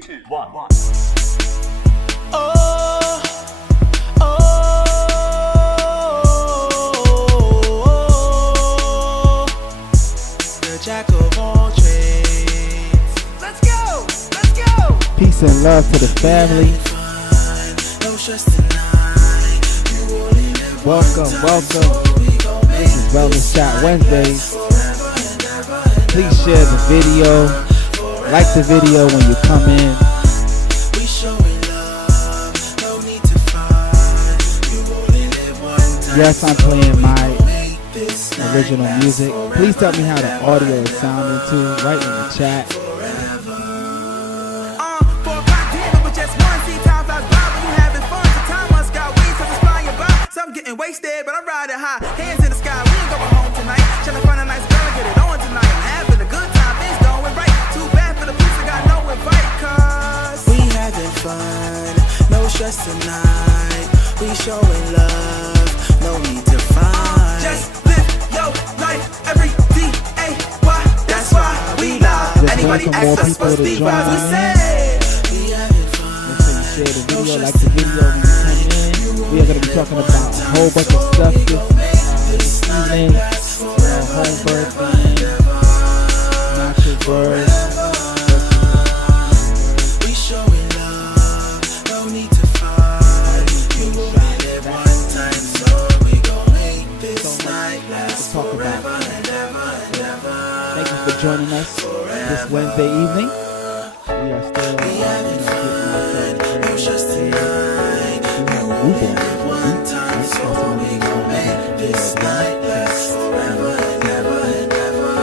2, 1. Jack of all trades. Let's go, let's go. Peace and love to the family. Welcome, welcome. This is Wellness Chat Wednesdays. Please share the video. Like the video when you come in. Yes, I'm playing my original music. Please tell me how the audio is sounding too, right in the chat. Getting wasted, but I'm riding high. Hands in the sky, we ain't going home tonight. Trying to find a nice girl and get it on tonight. I'm having a good time, things going right. Too bad for the piece, I got no invite, cause we having fun, no stress tonight. We showing love, no need to fight. Just live your life every day. Why? That's why we love. Anybody ask us what's the vibe? We say we having fun. Make sure you share the video, like the video when you come in. We are going to be talking about a whole bunch of stuff this evening. Homebirth, natural birth. We showing love, no need to fight. You only live one time, so we gon' make this night last forever and ever and ever. Thank you for joining us this Wednesday evening. We are still getting ourselves ready. No stress tonight. You only live one time, so we gon' make this night last forever and ever and ever.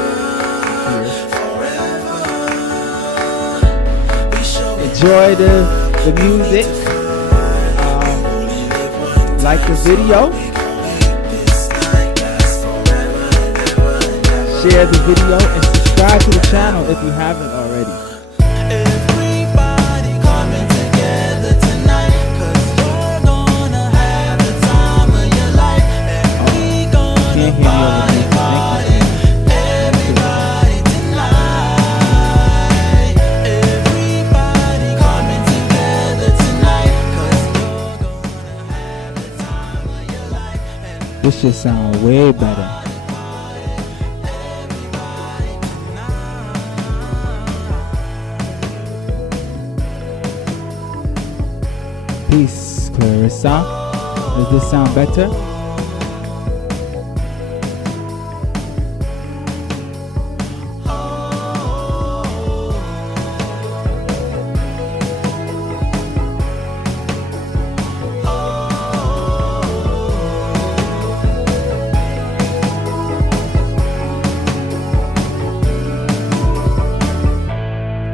Forever. We showing Enjoy the music. Like the video. Share the video and subscribe to the channel if you haven't already. Everybody coming together tonight, 'cause you're gonna have the time of your life. And we gonna party, party, everybody tonight. Everybody coming together tonight, 'cause you're gonna have the time of your life. And This should sound way better. Peace, Clarissa. Does this sound better?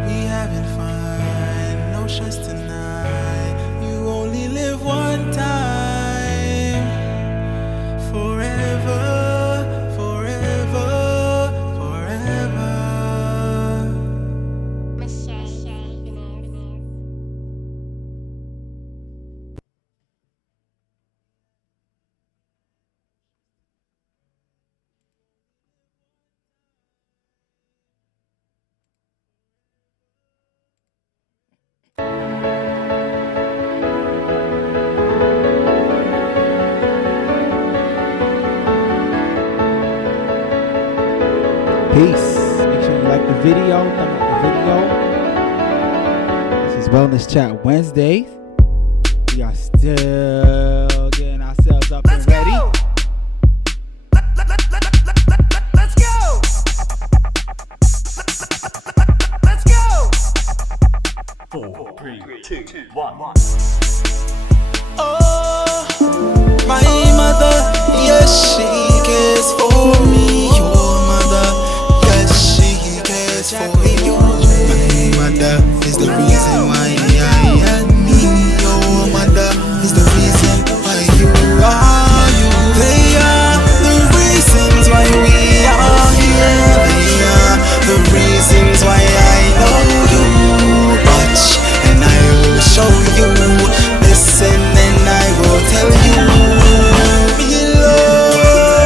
we having fun, no stress tonight. You only live one time. Forever, forever, forever. Peace. Make sure you like the video. Thumb up the video. This is Wellness Chat Wednesdays. We are still getting ourselves up and ready. Let's go. Let's go. 4, 3, 2, 1. Oh, my mother, yes, she cares for me. Your mother, yes, she cares for you. My mother is the reason why I am me. Your mother is the reason why you are you. They are the reasons why we are here. They are the reasons why I know you. Watch and I will show you. Listen and I will tell you. Me love.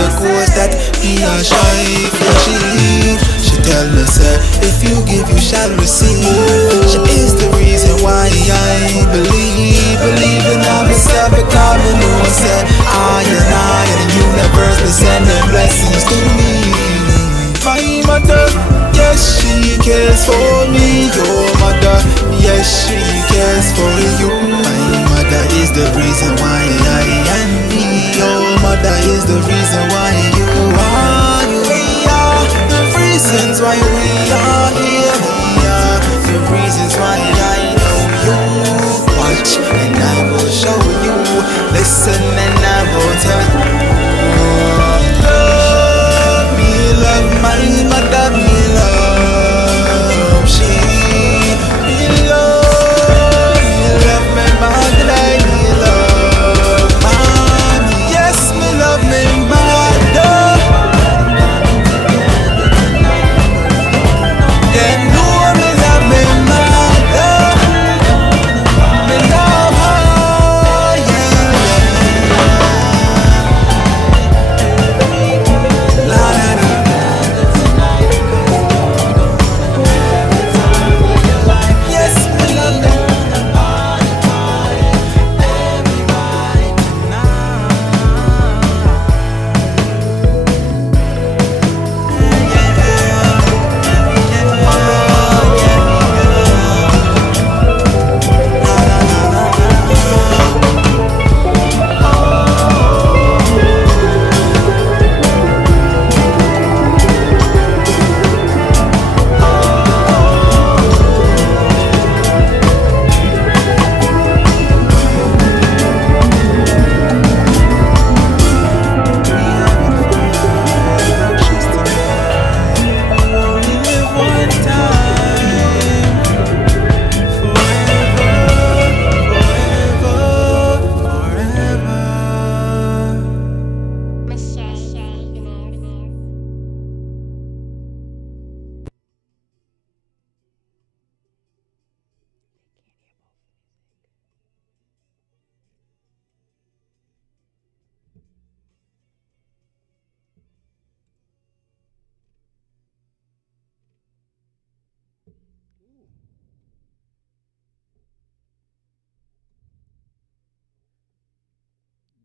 the course that me a strive to achieve. She tell me say, if you give you shall receive. She is the reason why I believe in myself, because me know say I and the universe be sending blessings to me. My mother, yes, she cares for me. Your mother, yes, she cares for you. My mother is the reason why I am me. Your mother is the reason why you are. We are the reasons why we are here. We are the reasons why I know you. Watch and I will show you. Listen and I will tell you. Love my mother, me love she, me love my mother, me love mommy. Yes, me love my mother. Them know me love my mother. Me love her, yeah. La la la.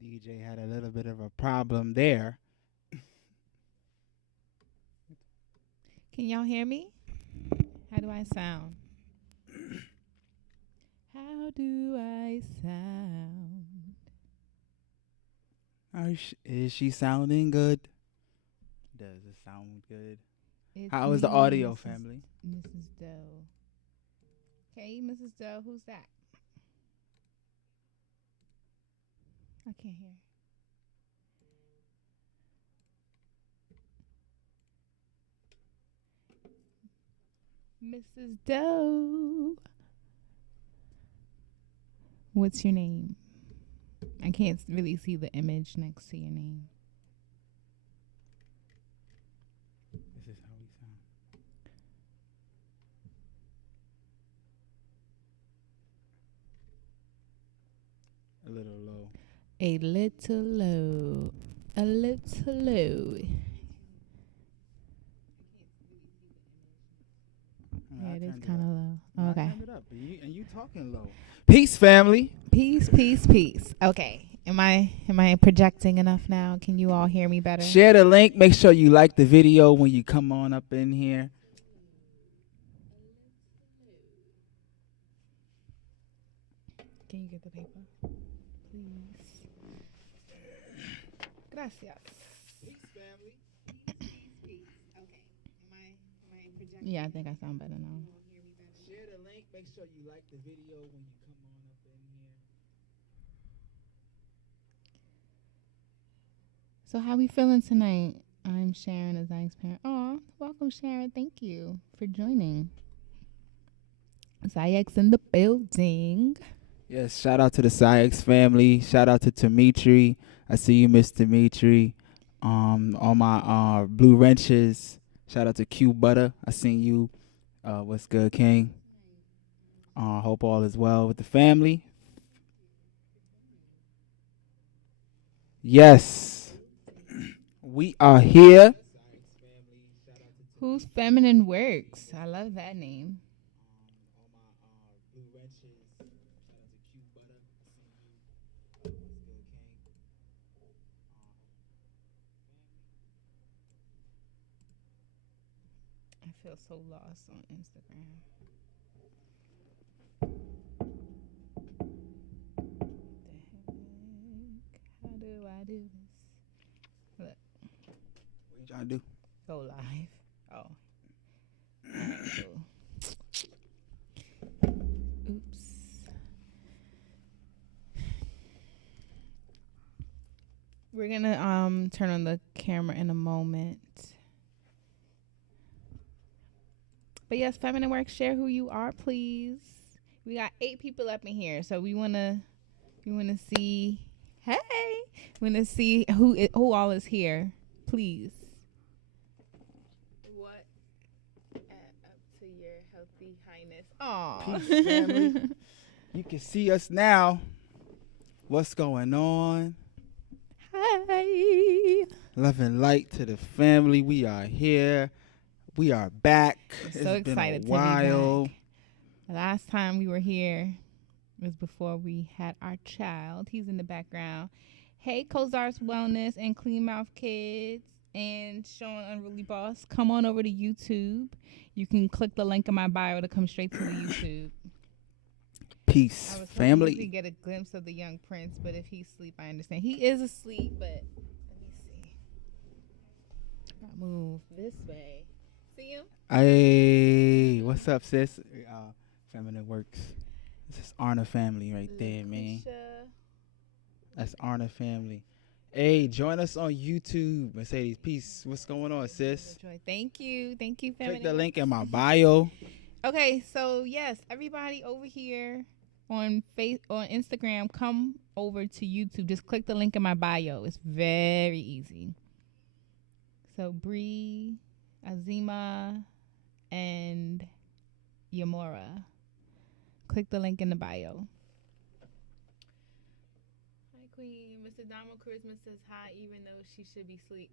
DJ had a little bit of a problem there. Can y'all hear me? How do I sound? How do I sound? Is she sounding good? Does it sound good? It's How is the me, audio, Mrs. family? Mrs. Doe. Okay, Mrs. Doe, who's that? I can't hear. Mrs. Doe. What's your name? I can't really see the image next to your name. This is how we sound. A little low. A little low. A little low. Yeah, it is kind of low. I Okay. turned it up, and you talking low. Peace, family. Peace, peace, peace. Okay. Am I projecting enough now? Can you all hear me better? Share the link. Make sure you like the video when you come on up in here. Can you get the paper? Please. Gracias. Peace, family. Peace. Okay. Am I projecting? Yeah, I think I sound better now. Share the link. Make sure you like the video when you come on up in here. So how we feeling tonight? I'm Sharon, a Zion's parent. Aw, welcome Sharon. Thank you for joining. Zayek's in the building. Yes, shout out to the Syx family. Shout out to Dimitri. I see you, Miss Dimitri. All my blue wrenches. Shout out to Q Butter. I seen you. What's good, King? Hope all is well with the family. We are here. Who's Feminine Works? I love that name. I feel so lost on Instagram. How do I do this? Look. What you trying to do? Go live. Oh. Alright, cool. Oops. We're gonna turn on the camera in a moment. But yes, Feminine Work, share who you are, please. We got 8 people up in here, so we wanna see. Hey, we wanna see who all is here, please. What up to your healthy highness? Aw. Peace, family. You can see us now. What's going on? Hi. Love and light to the family. We are here. We are back. So It's been excited a to while. be back. The last time we were here was before we had our child. He's in the background. Hey, Kozar's Wellness and Clean Mouth Kids and Sean Unruly Boss. Come on over to YouTube. You can click the link in my bio to come straight to the YouTube. Peace, I was hoping family. we could get a glimpse of the young prince, but if he's asleep, I understand. He is asleep, but let me see. I'll move this way. See him? Hey, what's up, sis? Feminine Works. This is Arna family right there, man. Lakeisha. That's Arna family. Hey, join us on YouTube. Mercedes, peace. What's going on, sis? Thank you. Thank you, Click Feminine the link Works. in my bio. Okay, so yes, everybody over here on Instagram, come over to YouTube. Just click the link in my bio. It's very easy. So Bree, Azima, and Yamora. Click the link in the bio. Hi, Queen. Mr. Donald Christmas says hi, even though she should be asleep.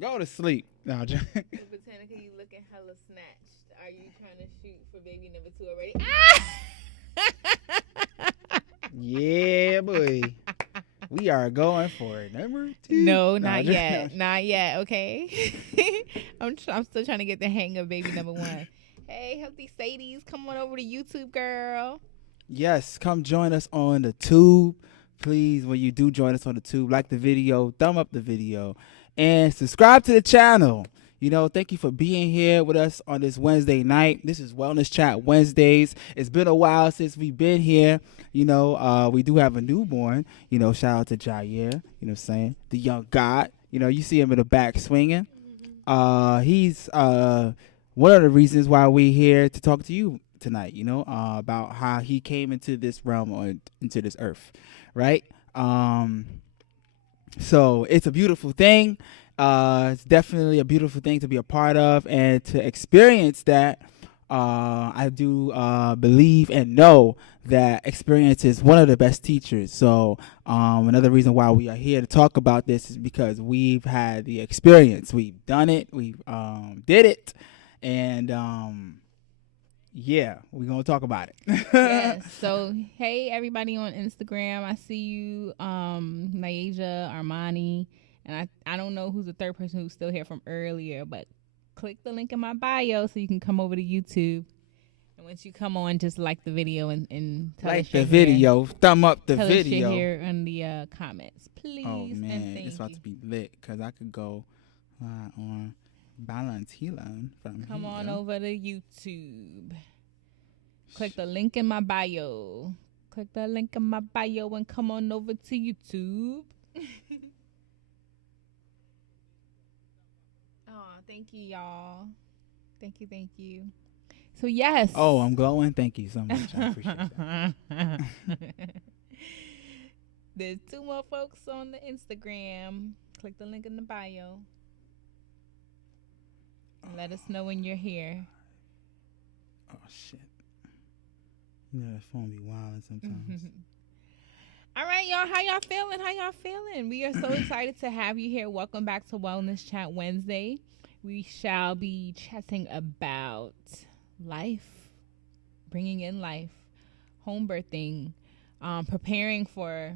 Go to sleep. No, Botanica, you looking hella snatched. Are you trying to shoot for baby number 2 already? yeah, boy. We are going for it. Number 2. No, not yet. Not yet, okay? I'm still trying to get the hang of baby number 1. Hey, Healthy Sadies, come on over to YouTube, girl. Yes, come join us on the tube. Please, when you do join us on the tube, like the video, thumb up the video, and subscribe to the channel. You know, thank you for being here with us on this Wednesday night. This is Wellness Chat Wednesdays. It's been a while since we've been here. You know, we do have a newborn. You know, shout out to Jair. You know what I'm saying? The young God. You know, you see him in the back swinging. He's one of the reasons why we're here to talk to you tonight, you know, about how he came into this realm or into this earth, right? So it's a beautiful thing. It's definitely a beautiful thing to be a part of and to experience that. I do believe and know that experience is one of the best teachers. So another reason why we are here to talk about this is because we've had the experience. We've done it. We did it. And yeah, we're going to talk about it. Yes. So, hey, everybody on Instagram. I see you, Nayaja, Armani. And I don't know who's the third person who's still here from earlier, but click the link in my bio so you can come over to YouTube. And once you come on, just like the video and tell like us the you're video, here. thumb up the Tell video. us you're here in the comments, please. Oh man, and thank it's about you. to be lit because I could go on Balance Healing from Come here. on over to YouTube. Click the link in my bio. Click the link in my bio and come on over to YouTube. Oh, thank you, y'all. Thank you. So, yes. Oh, I'm glowing. Thank you so much. I appreciate that. There's 2 more folks on the Instagram. Click the link in the bio. And let us know when you're here. Oh shit. You know that phone be wilding sometimes. All right, y'all. How y'all feeling? How y'all feeling? We are so excited to have you here. Welcome back to Wellness Chat Wednesday. We shall be chatting about life, bringing in life, home birthing, preparing for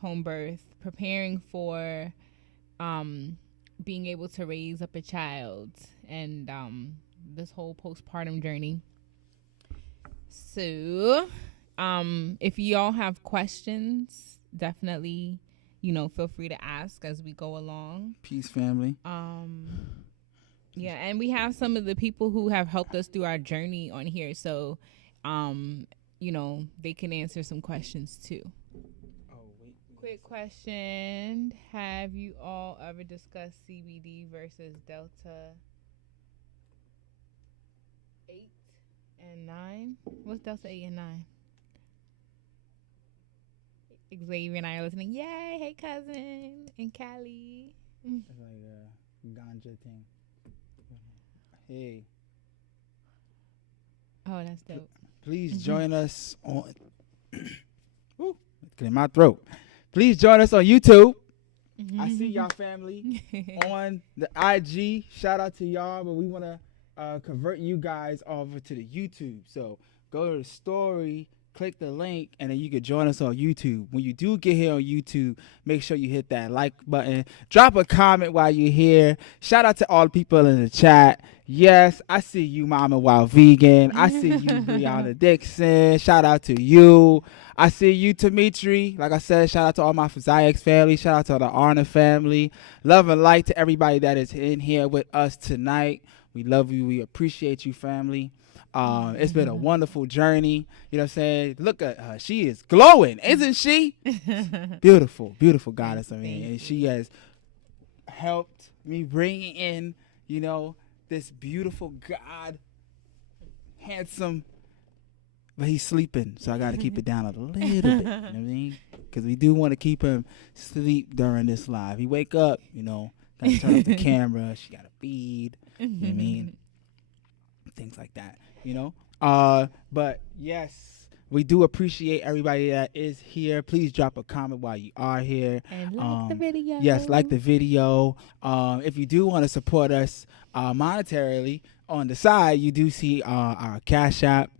home birth, preparing for being able to raise up a child, and this whole postpartum journey. So, if y'all have questions, definitely, feel free to ask as we go along. Peace, family. Yeah, and we have some of the people who have helped us through our journey on here, so, they can answer some questions too. Quick question: have you all ever discussed CBD versus Delta 8 and 9? What's Delta 8 and 9? Xavier and I are listening. Yay! Hey, cousin in Cali. It's like a ganja thing. Hey. Oh, that's dope. Please join us on. Woo, clear my throat. Please join us on YouTube. I see y'all family on the IG. Shout out to y'all, but we want to convert you guys over to the YouTube. So go to the story, click the link, and then you can join us on YouTube. When you do get here on YouTube, make sure you hit that like button. Drop a comment while you're here. Shout out to all the people in the chat. Yes, I see you, Mama Wild Vegan. I see you, Brianna Dixon. Shout out to you. I see you, Dimitri. Like I said, shout out to all my Zayx family. Shout out to the Arna family. Love and light to everybody that is in here with us tonight. We love you. We appreciate you, family. It's been a wonderful journey. You know what I'm saying? Look at her. She is glowing, isn't she? Beautiful, beautiful goddess. I mean, and she has helped me bring in, this beautiful God, handsome, but he's sleeping, so I got to keep it down a little bit. You know what I mean? Because we do want to keep him sleep during this live. He wake up, got to turn off the camera. She got to feed. You know what I mean? Things like that, But yes, we do appreciate everybody that is here. Please drop a comment while you are here. And like the video. Yes, like the video. If you do want to support us monetarily, on the side, you do see our Cash App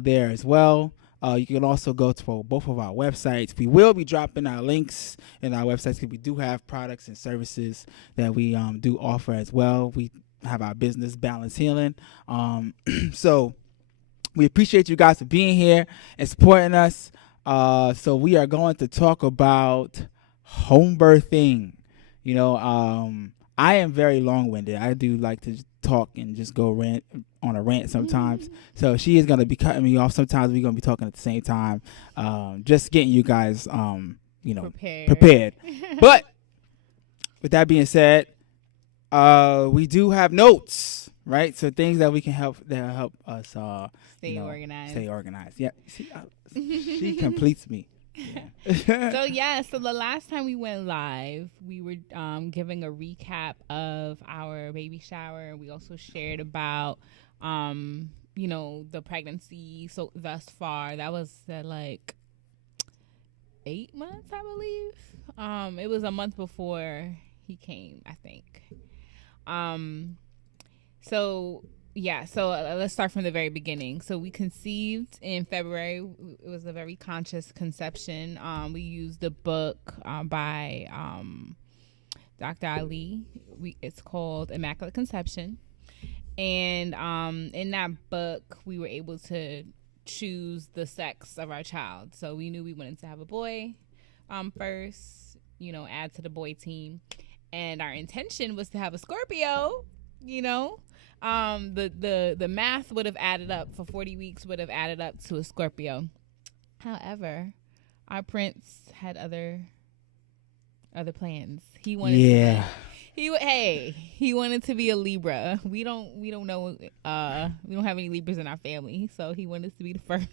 there as well. You can also go to both of our websites. We will be dropping our links in our websites because we do have products and services that we do offer as well. We have our business, Balance Healing. So we appreciate you guys for being here and supporting us. So we are going to talk about home birthing. I am very long-winded. I do like to talk and just go on a rant sometimes. So she is going to be cutting me off. Sometimes we're going to be talking at the same time. Just getting you guys, prepared. But with that being said, we do have notes, right? So things that we can help us stay organized. Stay organized. Yeah. See, she completes me. Yeah. So the last time we went live, we were giving a recap of our baby shower. We also shared about the pregnancy so thus far. That was like 8 months, I believe. It was a month before he came, I think. So let's start from the very beginning. So we conceived in February. It was a very conscious conception. We used the book by Dr. Ali. It's called Immaculate Conception. And in that book, we were able to choose the sex of our child. So we knew we wanted to have a boy first, add to the boy team. And our intention was to have a Scorpio, the math would have added up for 40 weeks would have added up to a Scorpio. However, our prince had other plans. He wanted he wanted to be a Libra. We don't know we don't have any Libras in our family, so he wanted to be the first.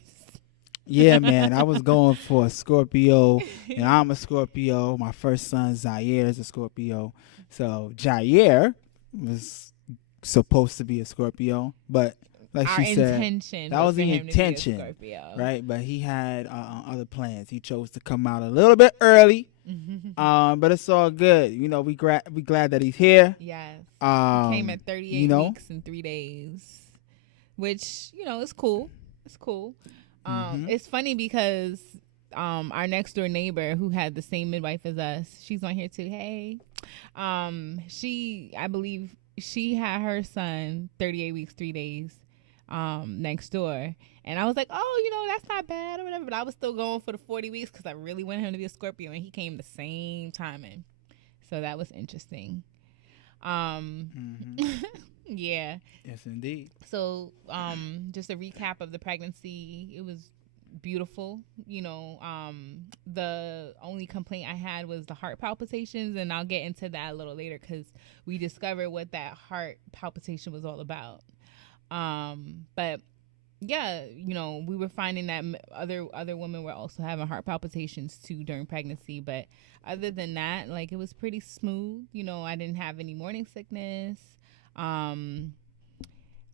Yeah, man, I was going for a Scorpio, and I'm a Scorpio. My first son, Zaire, is a Scorpio. So Jair was supposed to be a Scorpio, but like our she said. intention. That was for the him to be a intention, Scorpio. right? But he had other plans. He chose to come out a little bit early, but it's all good. You know, we glad that he's here. Yes. He Came at 38 weeks and 3 days, which, you know, is cool. It's cool. It's funny because our next door neighbor who had the same midwife as us, she's on here too. Hey. I believe she had her son 38 weeks, 3 days next door. And I was like, oh, you know, that's not bad or whatever. But I was still going for the 40 weeks because I really wanted him to be a Scorpio. And he came the same timing. So that was interesting. Yeah. Yes, indeed. So just a recap of the pregnancy. It was beautiful. You know, the only complaint I had was the heart palpitations, and I'll get into that a little later because we discovered what that heart palpitation was all about. But yeah, you know, we were finding that other women were also having heart palpitations too during pregnancy. But other than that, like, it was pretty smooth. You know, I didn't have any morning sickness. I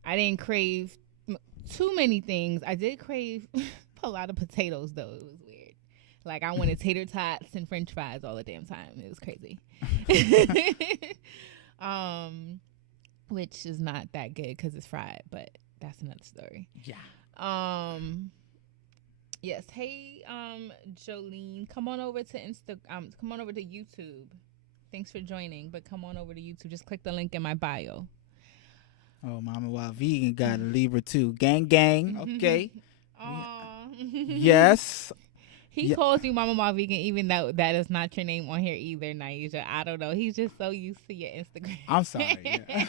didn't crave too many things. I did crave a lot of potatoes, though. It was weird. Like, I wanted tater tots and French fries all the damn time. It was crazy. Which is not that good because it's fried, but that's another story. Yeah. Yes. Hey, Jolene, come on over to come on over to YouTube. Thanks for joining, but come on over to YouTube. Just click the link in my bio. Oh, Mama Wild Vegan got a Libra too. Gang, gang. Okay. Yes. He calls you Mama Wild Vegan, even though that is not your name on here either, Naija. I don't know. He's just so used to your Instagram. I'm sorry. Yeah.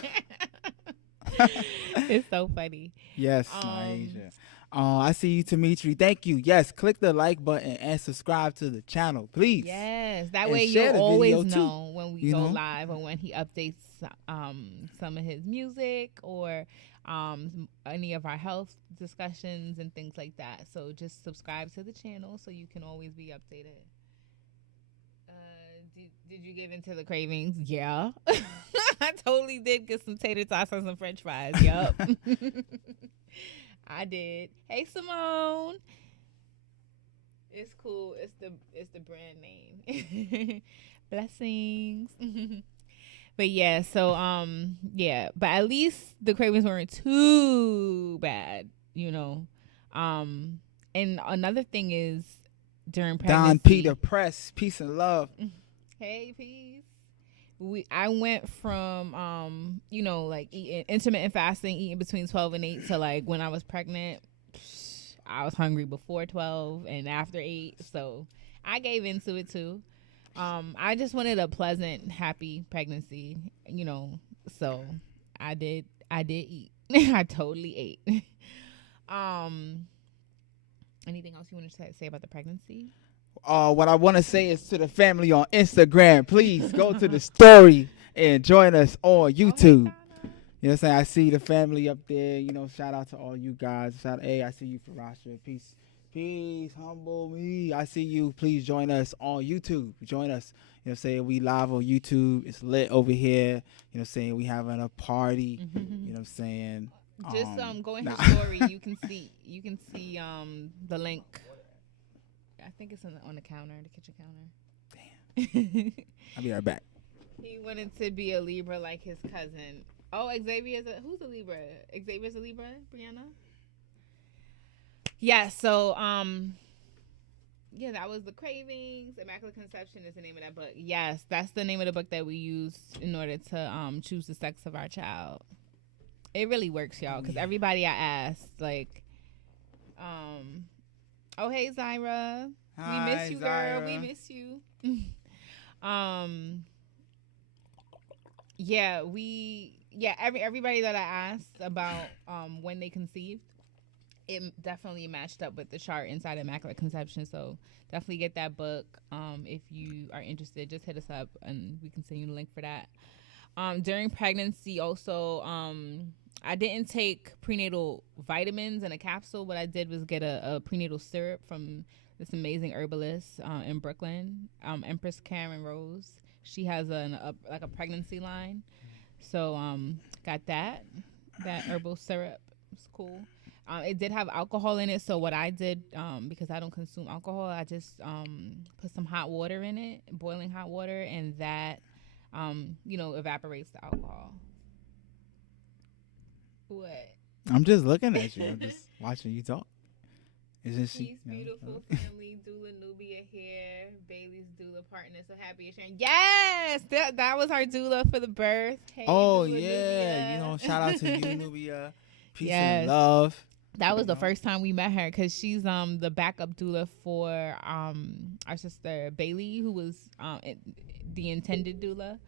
It's so funny. Yes, Naija. I see you, Dimitri. Thank you. Yes, click the like button and subscribe to the channel, please. Yes, that And way share you'll the always video, too. know when we go live or when he updates some of his music or any of our health discussions and things like that. So just subscribe to the channel so you can always be updated. Did you give into the cravings? Yeah. I totally did get some tater tots and some French fries. Yup. I did. Hey, Simone. It's cool. It's the brand name. Blessings. But yeah, so yeah, but at least the cravings weren't too bad, you know. And another thing is during pregnancy. Don Peter Press, peace and love. Hey, peace. I went from you know, like eating intermittent fasting, eating between 12 and 8 to like when I was pregnant, I was hungry before 12 and after 8, so I gave into it too. I just wanted a pleasant, happy pregnancy, you know. So I did eat. I totally ate. Anything else you want to say about the pregnancy? What I want to say is to the family on Instagram, please go to the story and join us on YouTube. You know what I'm saying? I see the family up there. You know, shout out to all you guys. I see you, Farasha. Peace. Peace, humble me. I see you. Please join us on YouTube. Join us. You know what I'm saying? We live on YouTube. It's lit over here. You know what I'm saying? We having a party. You know what I'm saying? Just go in her story. You can see the link. I think it's on the counter, the kitchen counter. Damn. I'll be right back. He wanted to be a Libra like his cousin. Oh, who's a Libra? Xavier's a Libra, Brianna? Yeah, so yeah, that was the cravings. Immaculate Conception is the name of that book. Yes, that's the name of the book that we used in order to choose the sex of our child. It really works, y'all, because everybody I asked, like, oh, hey, Zyra. Hi, we miss you, Zyra. girl. We miss you. Everybody that I asked about when they conceived, it definitely matched up with the chart inside Immaculate Conception. So definitely get that book. If you are interested, just hit us up and we can send you the link for that. During pregnancy, also, I didn't take prenatal vitamins in a capsule. What I did was get a prenatal syrup from this amazing herbalist in Brooklyn, Empress Karen Rose. She has a pregnancy line. So got that herbal syrup It's cool. It did have alcohol in it, so what I did, because I don't consume alcohol, I just put some hot water in it, boiling hot water, and that, evaporates the alcohol. What? I'm just looking at you. I'm just watching you talk. Isn't she? Peace, beautiful family, Doula Nubia here, Bailey's doula partner, so happy to share. Yes, that was our doula for the birth. Hey, Oh Doula yeah, Nubia. shout out to you, Nubia. Peace Yes. and love. That was the first time we met her because she's the backup doula for our sister Bailey, who was the intended doula.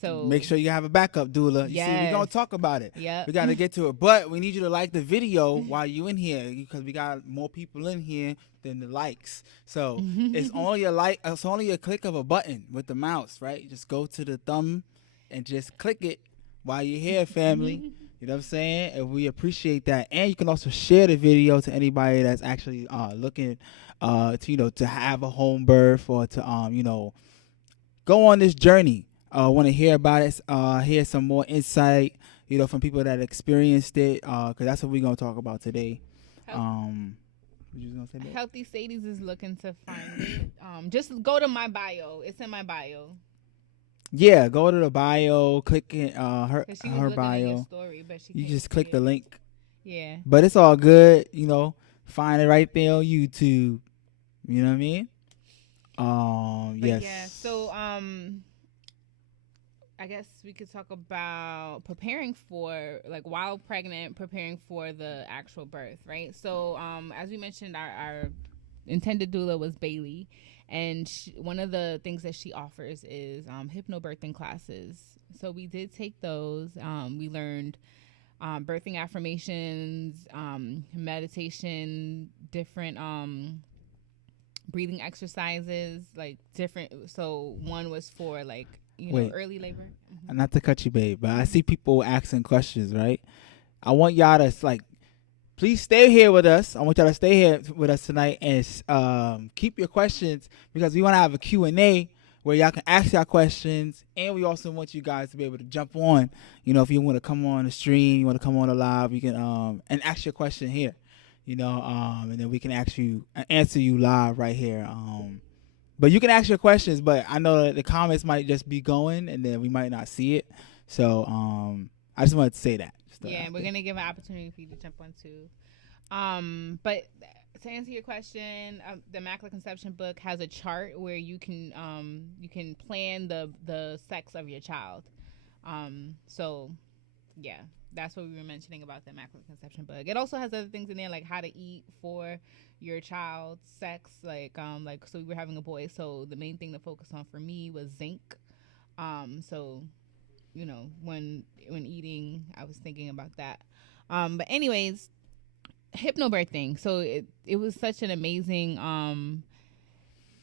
So Make sure you have a backup doula. You see, we're gonna talk about it. Yep. We gotta get to it, but we need you to like the video while you in here because we got more people in here than the likes. So it's only it's only a click of a button with the mouse, right? Just go to the thumb and just click it while you're here, family. You know what I'm saying? And we appreciate that. And you can also share the video to anybody that's actually looking to have a home birth or to go on this journey. Want to hear about it, hear some more insight, from people that experienced it, because that's what we're going to talk about today. What you gonna say, babe? Healthy Sadie's is looking to find it. Just go to my bio. It's in my bio. Yeah, go to the bio, click in her She was bio. At your story, but she You can't just see click it. the link. Yeah. But it's all good, Find it right there on YouTube. You know what I mean? But yes. yeah. So I guess we could talk about preparing for, like, while pregnant, preparing for the actual birth, right? So as we mentioned, our intended doula was Bailey, and one of the things that she offers is hypnobirthing classes. So we did take those. We learned birthing affirmations, meditation, different breathing exercises, like different. So one was for like early labor. Not to cut you, babe, but I see people asking questions, right? I want y'all to please stay here with us. I want y'all to stay here with us tonight and keep your questions because we want to have a Q&A where y'all can ask y'all questions, and we also want you guys to be able to jump on. If you want to come on the stream, you want to come on the live, you can and ask your question here, and then we can answer you live right here. But you can ask your questions, but I know that the comments might just be going, and then we might not see it. So I just wanted to say that. Yeah, we're going to give an opportunity for you to jump on too. But to answer your question, the Immaculate Conception book has a chart where you can plan the sex of your child. So, yeah, that's what we were mentioning about the Immaculate Conception book. It also has other things in there like how to eat for your child's sex, like so we were having a boy, so the main thing to focus on for me was zinc. So when eating, I was thinking about that. But anyways, hypnobirthing. So it was such an amazing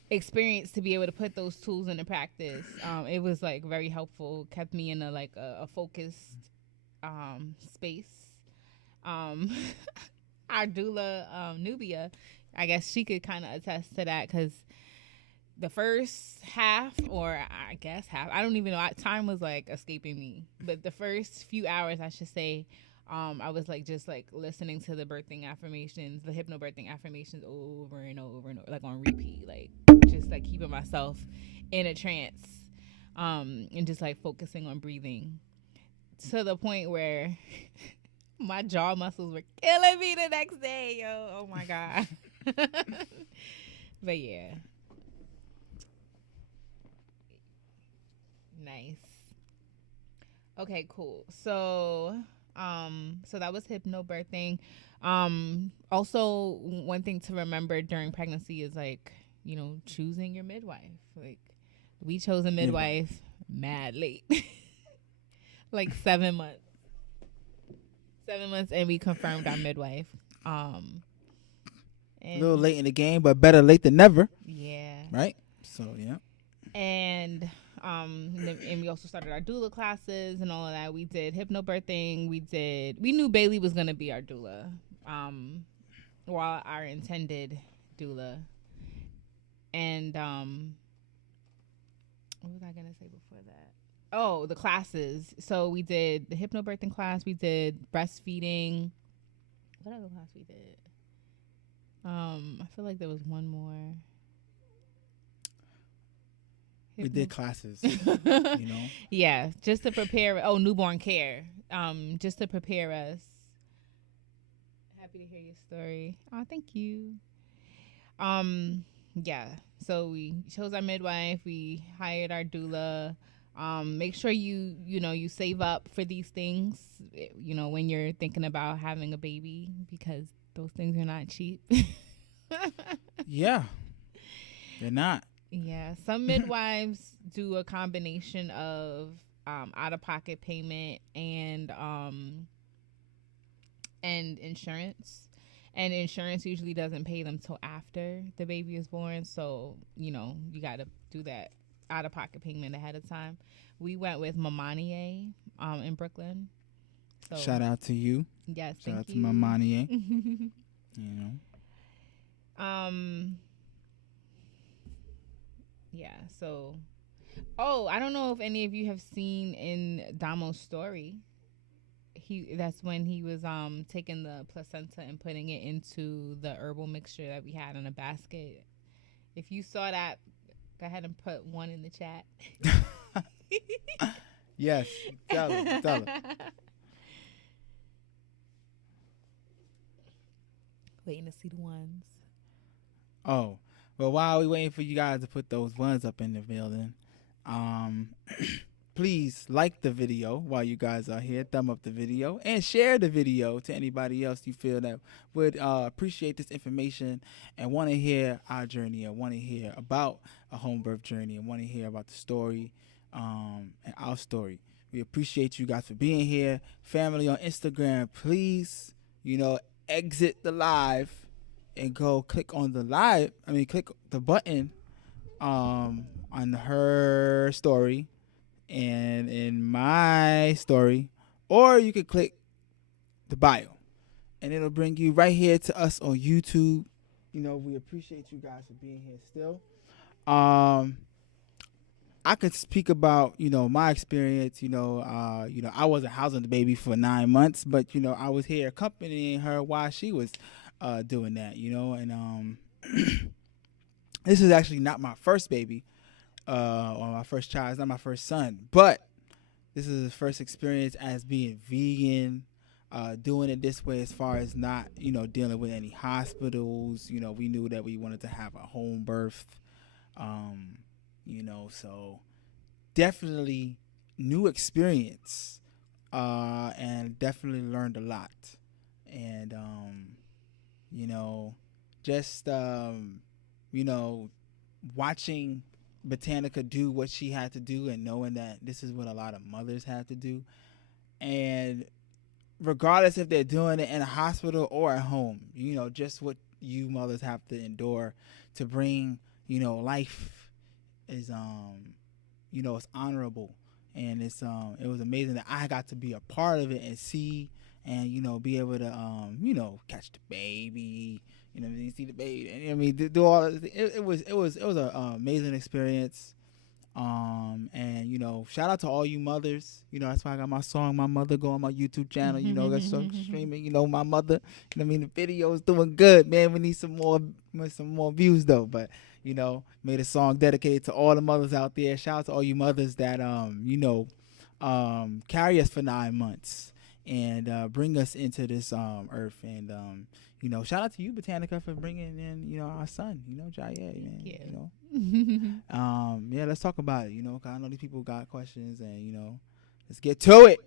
experience to be able to put those tools into practice. It was like very helpful, kept me in a focused space. Our doula, Nubia, I guess she could kind of attest to that because the first half, or I guess half, I don't even know, time was like escaping me, but the first few hours, I should say, I was just listening to the birthing affirmations, the hypnobirthing affirmations over and over and over, like on repeat, just keeping myself in a trance, and just focusing on breathing to the point where my jaw muscles were killing me the next day, yo. Oh my God. But yeah. Nice. Okay, cool. So that was hypnobirthing. Also, one thing to remember during pregnancy is choosing your midwife. We chose a midwife mad late. 7 months. 7 months, and we confirmed our midwife. A little late in the game, but better late than never. Yeah. Right? So, yeah. And we also started our doula classes and all of that. We did hypnobirthing. We knew Bailey was going to be our doula, while our intended doula. And what was I going to say before that? Oh, the classes. So we did the hypnobirthing class. We did breastfeeding. What other class we did? I feel like there was one more. We did classes, you know. Yeah, just to prepare. Oh, newborn care. Just to prepare us. Happy to hear your story. Oh, thank you. Yeah. So we chose our midwife. We hired our doula. Make sure you save up for these things. You know, when you're thinking about having a baby, because those things are not cheap. Yeah, they're not. Yeah, some midwives do a combination of out-of-pocket payment and insurance. And insurance usually doesn't pay them till after the baby is born, so you got to do that out-of-pocket payment ahead of time. We went with Mamanie in Brooklyn. So Shout out to you. yes, Shout out thank to you. Mamanie. You know. Yeah, so I don't know if any of you have seen in Damo's story. That's when he was taking the placenta and putting it into the herbal mixture that we had in a basket. If you saw that, go ahead and put one in the chat. Yes, tell her. Waiting to see the ones. Oh, well, while we waiting for you guys to put those ones up in the building, please like the video while you guys are here. Thumb up the video and share the video to anybody else you feel that would appreciate this information and want to hear our journey or want to hear about a home birth journey and want to hear about the story and our story. We appreciate you guys for being here. Family on Instagram, please, exit the live and go click on the live. Click the button on her story and in my story, or you could click the bio and it'll bring you right here to us on YouTube. We appreciate you guys for being here still. I could speak about, my experience. I wasn't housing the baby for 9 months, but, I was here accompanying her while she was doing that, and this is actually not my first baby or my first child. It's not my first son, but this is the first experience as being vegan, doing it this way as far as not, dealing with any hospitals. We knew that we wanted to have a home birth. So definitely new experience, and definitely learned a lot. And, watching Botanica do what she had to do and knowing that this is what a lot of mothers have to do. And regardless if they're doing it in a hospital or at home, just what you mothers have to endure to bring, life is it's honorable, and it was amazing that I got to be a part of it and see and be able to catch the baby, see the baby, and do all of it. It was an amazing experience. And shout out to all you mothers. That's why I got my song "My Mother" go on my YouTube channel. That's streaming. My mother. The video is doing good, man. We need some more views though. But made a song dedicated to all the mothers out there. Shout out to all you mothers that carry us for 9 months and bring us into this earth. And shout out to you, Botanica, for bringing in our son. Jaye, man. Yeah, let's talk about it. 'Cause I know these people got questions, and let's get to it.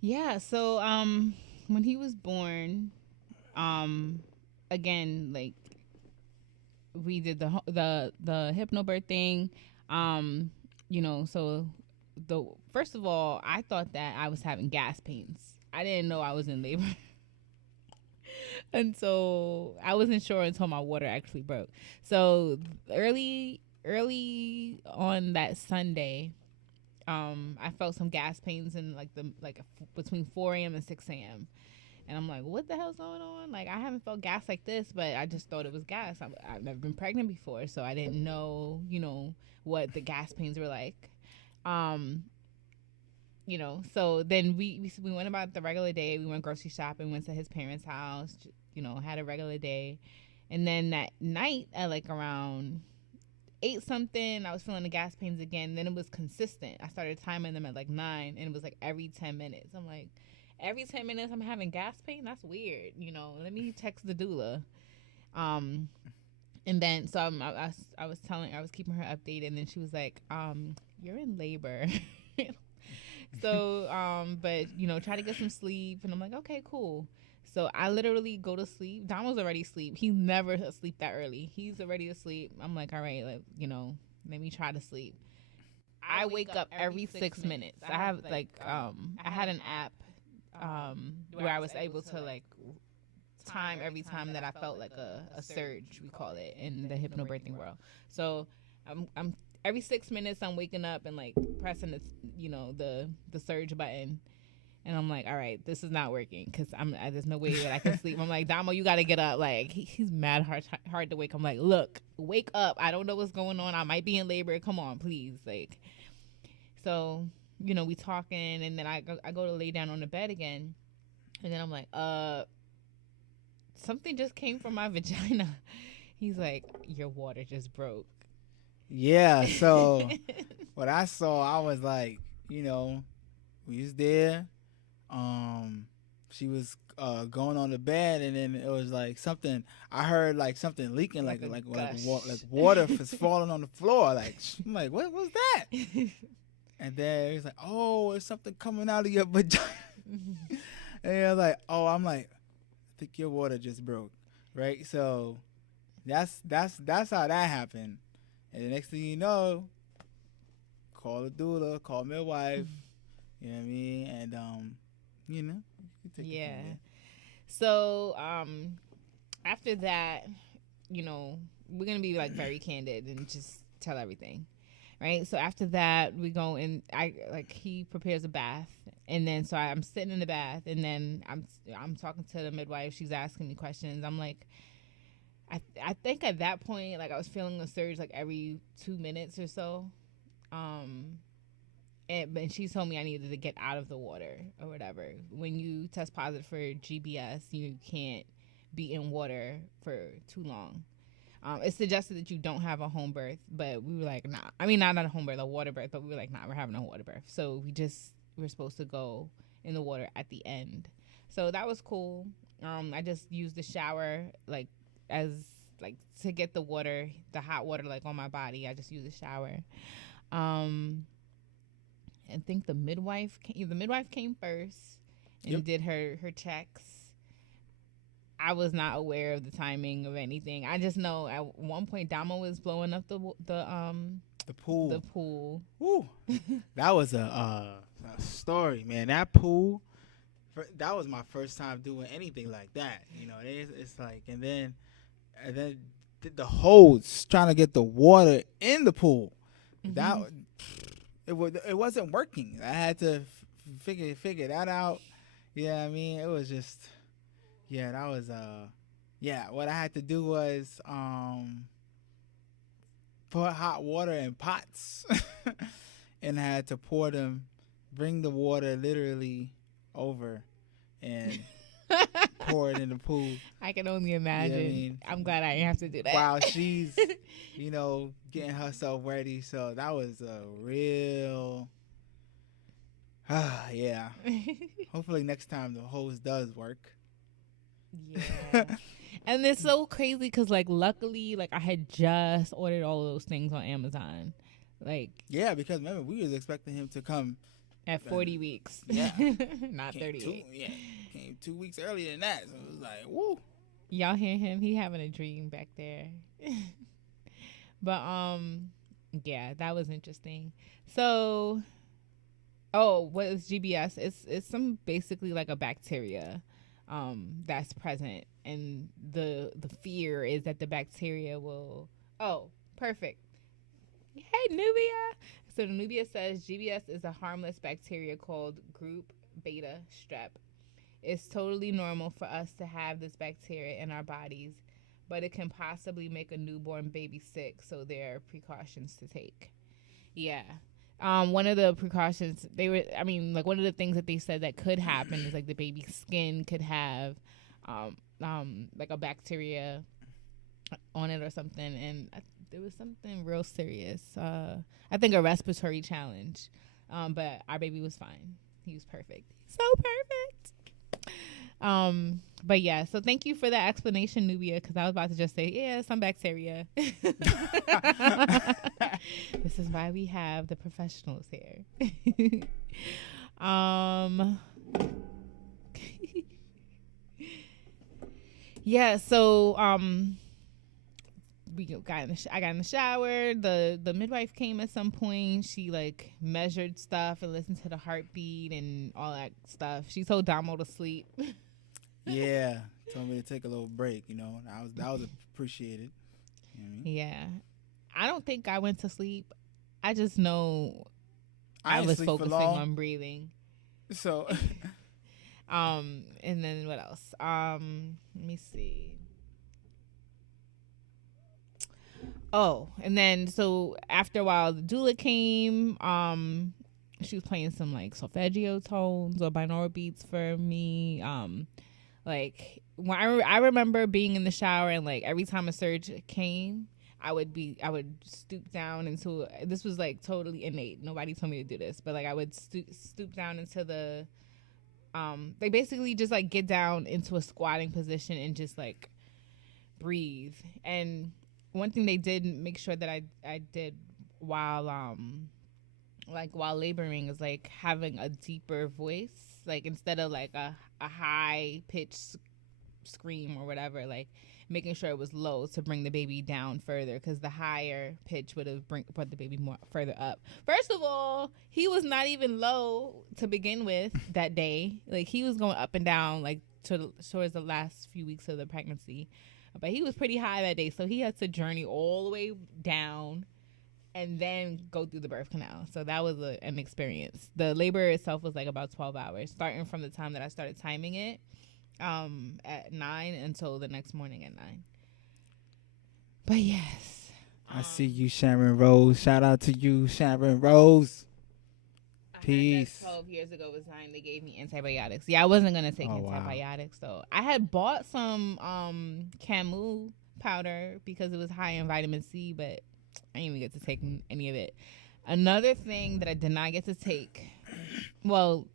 Yeah. So when he was born, again, like, we did the hypnobirthing. So first of all, I thought that I was having gas pains. I didn't know I was in labor. And so I wasn't sure until my water actually broke. So early on that Sunday, I felt some gas pains in between 4 a.m. and 6 a.m. And I'm like, what the hell's going on? Like, I haven't felt gas like this, but I just thought it was gas. I've never been pregnant before, so I didn't know, what the gas pains were like. So then we went about the regular day. We went grocery shopping, went to his parents' house, had a regular day. And then that night at like around 8 something, I was feeling the gas pains again. Then it was consistent. I started timing them at like 9, and it was like every 10 minutes. I'm like, every 10 minutes I'm having gas pain? That's weird. Let me text the doula. And then so I was keeping her updated, and then she was like, you're in labor. So, but try to get some sleep. And I'm like, okay, cool. So I literally go to sleep. Donald's already asleep. He's never asleep that early. He's already asleep. I'm like, all right, let me try to sleep. I wake up every 6 minutes. I have I had an app, where I was able to like time every time that I felt like a surge, we call it in the hypnobirthing world. So I'm every 6 minutes I'm waking up and like pressing the surge button, and I'm like, all right, this is not working because there's no way that I can sleep. I'm like, Damo, you got to get up. Like he's mad hard to wake. I'm like, look, wake up. I don't know what's going on. I might be in labor. Come on, please. Like, so we talking, and then I go to lay down on the bed again, and then I'm like, something just came from my vagina. He's like, your water just broke. Yeah, so what I saw, I was like, we was there. She was going on the bed, and then it was like something. I heard like something leaking, like water was falling on the floor. Like I'm like, what was that? And then he's like, oh, it's something coming out of your vagina. And I was like, oh, I'm like, I think your water just broke, right? So that's how that happened. And the next thing you know, call a doula, call midwife. You know what I mean? And you take it from there. So after that, we're gonna be like very candid and just tell everything, right? So after that, we go and he prepares a bath, and then so I'm sitting in the bath, and then I'm talking to the midwife. She's asking me questions. I'm like, I think at that point, like I was feeling a surge like every 2 minutes or so. And she told me I needed to get out of the water or whatever. When you test positive for GBS, you can't be in water for too long. It's suggested that you don't have a home birth, but we were like, nah. I mean, not a home birth, a water birth, but we were like, nah, we're having a water birth. So we're supposed to go in the water at the end. So that was cool. I just used the shower to get the hot water like on my body. I just used the shower. I think the midwife came first and did her checks. I was not aware of the timing of anything. I just know at one point Damo was blowing up the pool. The pool. Woo. That was a story, man. That pool. That was my first time doing anything like that. It's like, and then the hose trying to get the water in the pool. That it wasn't working. I had to figure that out. Yeah, I mean, it was just, that was what I had to do was put hot water in pots and I had to bring the water literally over and pour it in the pool. I can only imagine. You know what I mean? I'm glad I didn't have to do that. While she's, getting herself ready. So that was a real, yeah. Hopefully next time the hose does work. Yeah. And it's so crazy because, luckily, I had just ordered all of those things on Amazon. Yeah, because remember, we was expecting him to come at 40 weeks. Yeah. Not 38. Came 2 weeks earlier than that. So it was like, woo. Y'all hear him? He having a dream back there. But, that was interesting. So, what is GBS? It's some basically like a bacteria that's present. And the fear is that the bacteria will... Oh, perfect. Hey, Nubia. So Nubia says GBS is a harmless bacteria called group beta strep. It's totally normal for us to have this bacteria in our bodies, but it can possibly make a newborn baby sick, so there are precautions to take. Yeah. One of the precautions one of the things that they said that could happen is like the baby's skin could have like a bacteria on it or something, and there was something real serious. I think a respiratory challenge, but our baby was fine. He was perfect, so perfect. But yeah, so thank you for that explanation, Nubia, because I was about to just say, yeah, some bacteria. This is why we have the professionals here. Yeah, so I got in the shower. The midwife came at some point. She like measured stuff and listened to the heartbeat and all that stuff. She told Damo to sleep. Yeah, told me to take a little break. You know, that was appreciated. You know what I mean? Yeah, I don't think I went to sleep. I just know I didn't was sleep for focusing long. on breathing. So, And then what else? Let me see. Oh, and then so after a while, the doula came. She was playing some like solfeggio tones or binaural beats for me. Like when I remember being in the shower and like every time a surge came, I would stoop down into. This was like totally innate. Nobody told me to do this, but like I would stoop down into the. They basically just like get down into a squatting position and just like breathe. And one thing they did make sure that I did while laboring is like having a deeper voice, like instead of like a high pitched scream or whatever, like making sure it was low to bring the baby down further, because the higher pitch would have brought the baby more further up. First of all, he was not even low to begin with that day. Like he was going up and down like towards the last few weeks of the pregnancy, but he was pretty high that day, so he had to journey all the way down and then go through the birth canal. So that was an experience. The labor itself was like about 12 hours, starting from the time that I started timing it at 9 until the next morning at 9. But yes. I see you, Sharon Rose. Shout out to you, Sharon Rose. Peace. 12 years ago was time they gave me antibiotics. Yeah, I wasn't going to take antibiotics, though. I had bought some Camus powder because it was high in vitamin C, but I didn't even get to take any of it. Another thing that I did not get to take, well,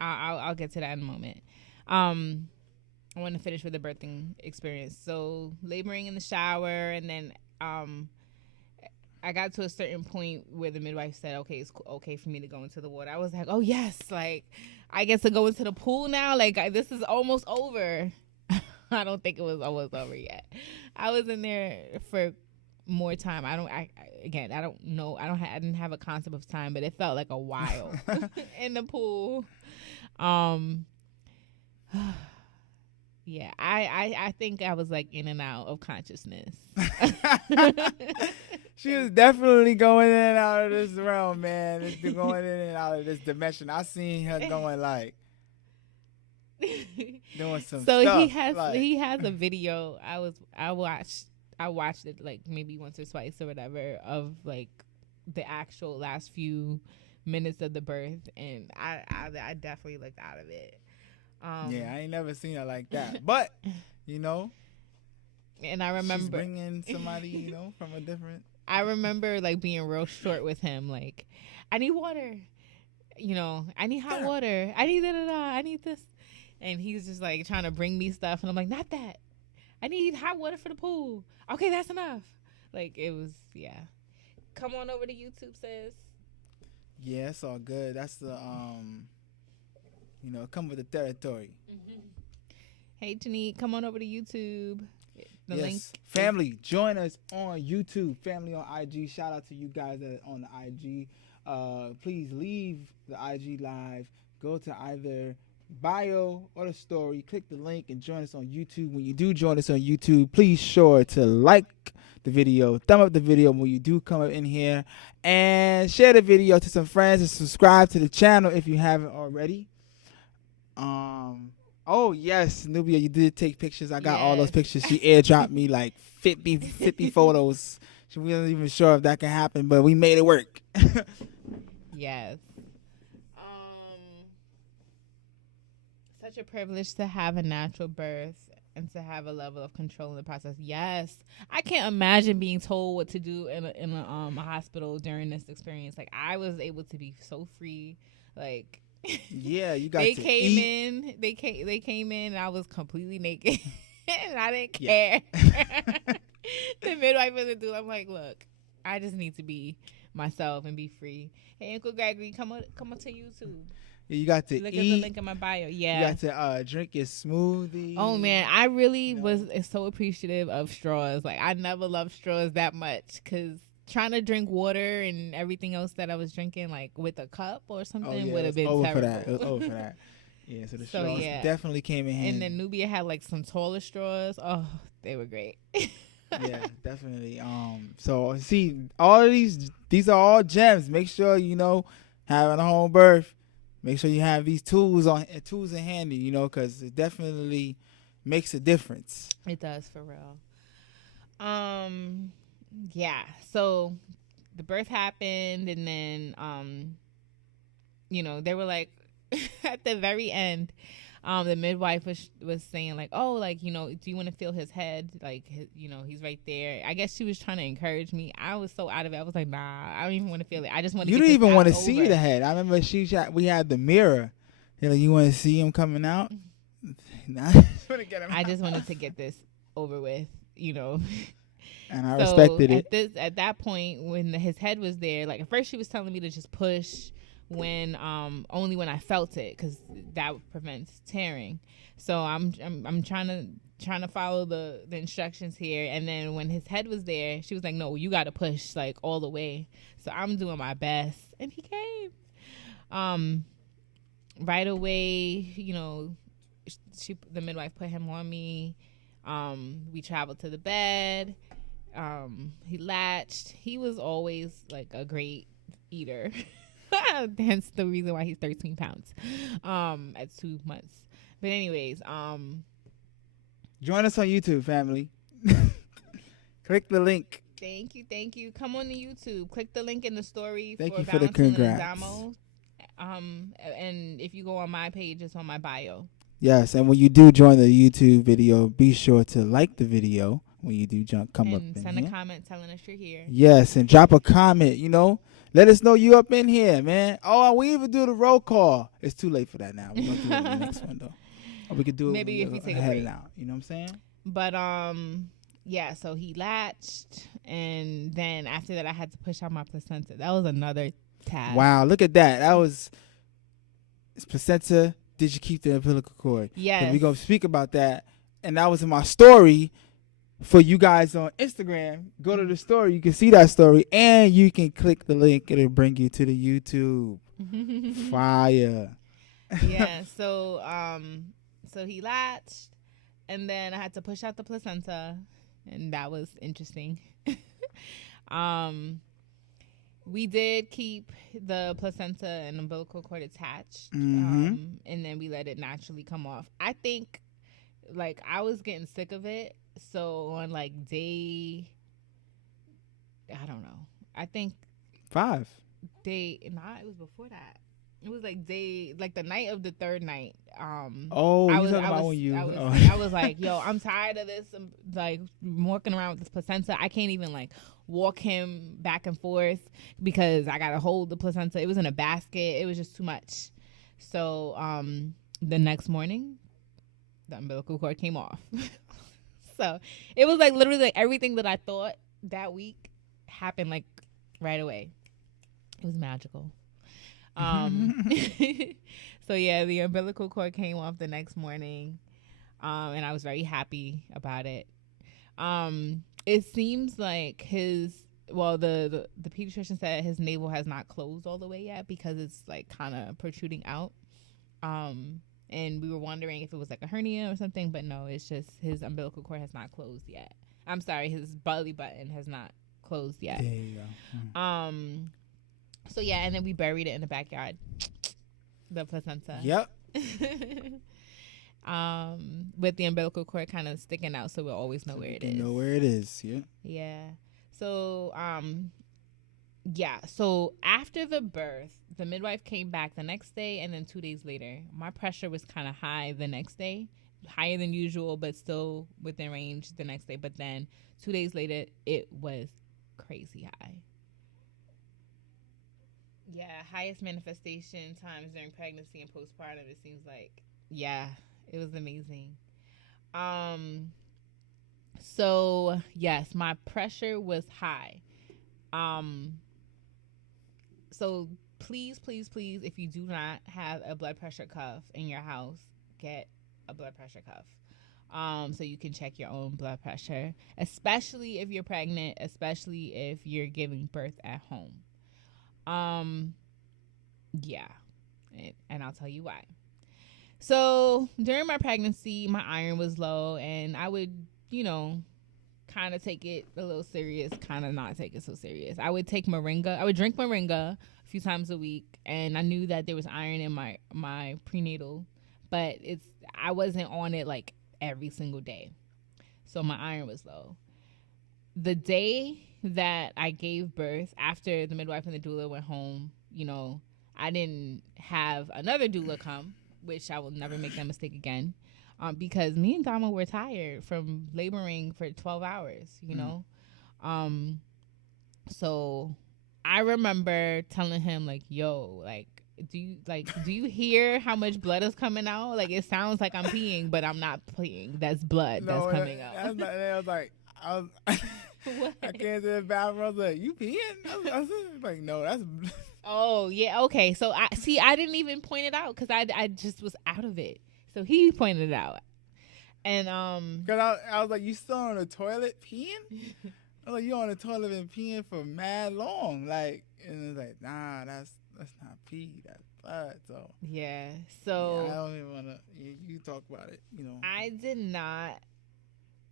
I'll get to that in a moment. I want to finish with the birthing experience. So laboring in the shower, and then I got to a certain point where the midwife said, okay, it's okay for me to go into the water. I was like, oh yes, like I get to go into the pool now. Like this is almost over. I don't think it was almost over yet. I was in there for more time. I don't know. I didn't have a concept of time, but it felt like a while in the pool. Yeah, I think I was like in and out of consciousness. She was definitely going in and out of this realm, man. It's going in and out of this dimension. I seen her going like doing some so stuff. He has a video. I watched it like maybe once or twice or whatever of like the actual last few minutes of the birth, and I definitely looked out of it. Yeah, I ain't never seen her like that. But, you know, and I remember she's bringing somebody, you know, from a different. I remember like being real short with him. Like, I need water. You know, I need hot water. I need I need this. And he's just like trying to bring me stuff. And I'm like, not that. I need hot water for the pool. Okay, that's enough. Like, it was, yeah. Come on over to YouTube, sis. Yeah, it's all good. That's the, you know, come with the territory. Mm-hmm. Hey, Janique, come on over to YouTube. The link. Family, join us on YouTube. Family on IG. Shout out to you guys that are on the IG. Please leave the IG live. Go to either bio or the story. Click the link and join us on YouTube. When you do join us on YouTube, please sure to like the video, thumb up the video when you do come up in here, and share the video to some friends and subscribe to the channel if you haven't already. Oh yes, Nubia, you did take pictures. I got all those pictures. She airdropped me like 50 photos. She wasn't even sure if that can happen, but we made it work. Yes. Such a privilege to have a natural birth and to have a level of control in the process. Yes. I can't imagine being told what to do in a hospital during this experience. Like, I was able to be so free. Like, Yeah, you got they to came eat. in. They came in and I was completely naked. And I didn't Yeah. care. The midwife was a dude. I'm like, look, I just need to be myself and be free. Hey, Uncle Gregory, come on to YouTube. You got to Look at eat. the link in my bio. Yeah. You got to drink your smoothie. Oh man, I really was so appreciative of straws. Like, I never loved straws that much because trying to drink water and everything else that I was drinking, like with a cup or something, would have been over terrible. for that. It was over for that. Yeah, so the straws definitely came in handy. And then Nubia had like some taller straws. Oh, they were great. Yeah, definitely. So see, all of these are all gems. Make sure having a home birth. Make sure you have these tools in handy, because it definitely makes a difference. It does, for real. Yeah. So the birth happened, and then they were like at the very end, the midwife was saying like, oh, like, do you want to feel his head? Like, he's right there. I guess she was trying to encourage me. I was so out of it. I was like, nah, I don't even want to feel it. I just want to. You didn't even want to see the head. I remember we had the mirror. You want to see him coming out? I just wanted to get this over with, And I respected it. At that point, when his head was there, like at first she was telling me to just push when only when I felt it, because that prevents tearing. So I'm trying to follow the instructions here. And then when his head was there, she was like, no, you got to push like all the way. So I'm doing my best, and he came. Right away, the midwife put him on me. We traveled to the bed. He latched. He was always like a great eater. Hence the reason why he's 13 pounds at 2 months. But anyways, join us on YouTube, family. Click the link. Thank you. Come on to YouTube. Click the link in the story. Thank for you for the Valentine congrats. and Damo. And if you go on my page, it's on my bio. Yes, and when you do join the YouTube video, be sure to like the video when you do come up in send here. a comment telling us you're here. Yes, and drop a comment, Let us know you up in here, man. Oh, we even do the roll call. It's too late for that now. We're going to do it in the next one, though. Or we could do it maybe if we take a head break. out. You know what I'm saying? But, yeah, so he latched, and then after that I had to push out my placenta. That was another task. Wow, look at that. That was placenta. Did you keep the umbilical cord? Yes. We're going to speak about that. And that was in my story for you guys on Instagram. Go to the story. You can see that story. And you can click the link. It'll bring you to the YouTube. Fire. Yeah, so he latched, and then I had to push out the placenta, and that was interesting. We did keep the placenta and umbilical cord attached, and then we let it naturally come off. I think, like, I was getting sick of it, so on, like, day, I don't know, I think 5. it was before that. It was like the night of the third night. I was like, yo, I'm tired of this. I'm like walking around with this placenta. I can't even like walk him back and forth because I gotta hold the placenta. It was in a basket. It was just too much. So the next morning, the umbilical cord came off. So it was like literally like everything that I thought that week happened like right away. It was magical. So yeah, the umbilical cord came off the next morning, and I was very happy about it. It seems like the pediatrician said his navel has not closed all the way yet because it's like kind of protruding out. And we were wondering if it was like a hernia or something, but no, it's just his umbilical cord has not closed yet. I'm sorry, his belly button has not closed yet. There you go. So yeah, and then we buried it in the backyard, the placenta. Yep. With the umbilical cord kind of sticking out, so we'll always know where it is. Know where it is. Yeah. Yeah. So Yeah, so after the birth, the midwife came back the next day, and then 2 days later, my pressure was kind of high the next day, higher than usual, but still within range the next day. But then 2 days later, it was crazy high. Yeah, highest manifestation times during pregnancy and postpartum, it seems like. Yeah, it was amazing. So yes, my pressure was high. So please, if you do not have a blood pressure cuff in your house, get a blood pressure cuff. So you can check your own blood pressure, especially if you're pregnant, especially if you're giving birth at home. Yeah, and I'll tell you why. So during my pregnancy, my iron was low, and I would, kind of take it a little serious, kind of not take it so serious. I would take moringa. I would drink moringa a few times a week, and I knew that there was iron in my prenatal, but I wasn't on it like every single day. So my iron was low. The day that I gave birth, after the midwife and the doula went home, I didn't have another doula come, which I will never make that mistake again. Because me and Dama were tired from laboring for 12 hours, So I remember telling him, like, yo, like, do you hear how much blood is coming out? Like, it sounds like I'm peeing, but I'm not peeing. That's blood that's coming out. I was like, I came to the bathroom. I was like, you peeing? I was like, no, that's. Oh yeah, okay. So I didn't even point it out because I just was out of it. So he pointed it out, and cause I was like, you still on the toilet peeing? I was like, you on the toilet and peeing for mad long, like, and it's like, nah, that's not pee, that's blood. So yeah, so yeah, I don't even wanna. You talk about it, I did not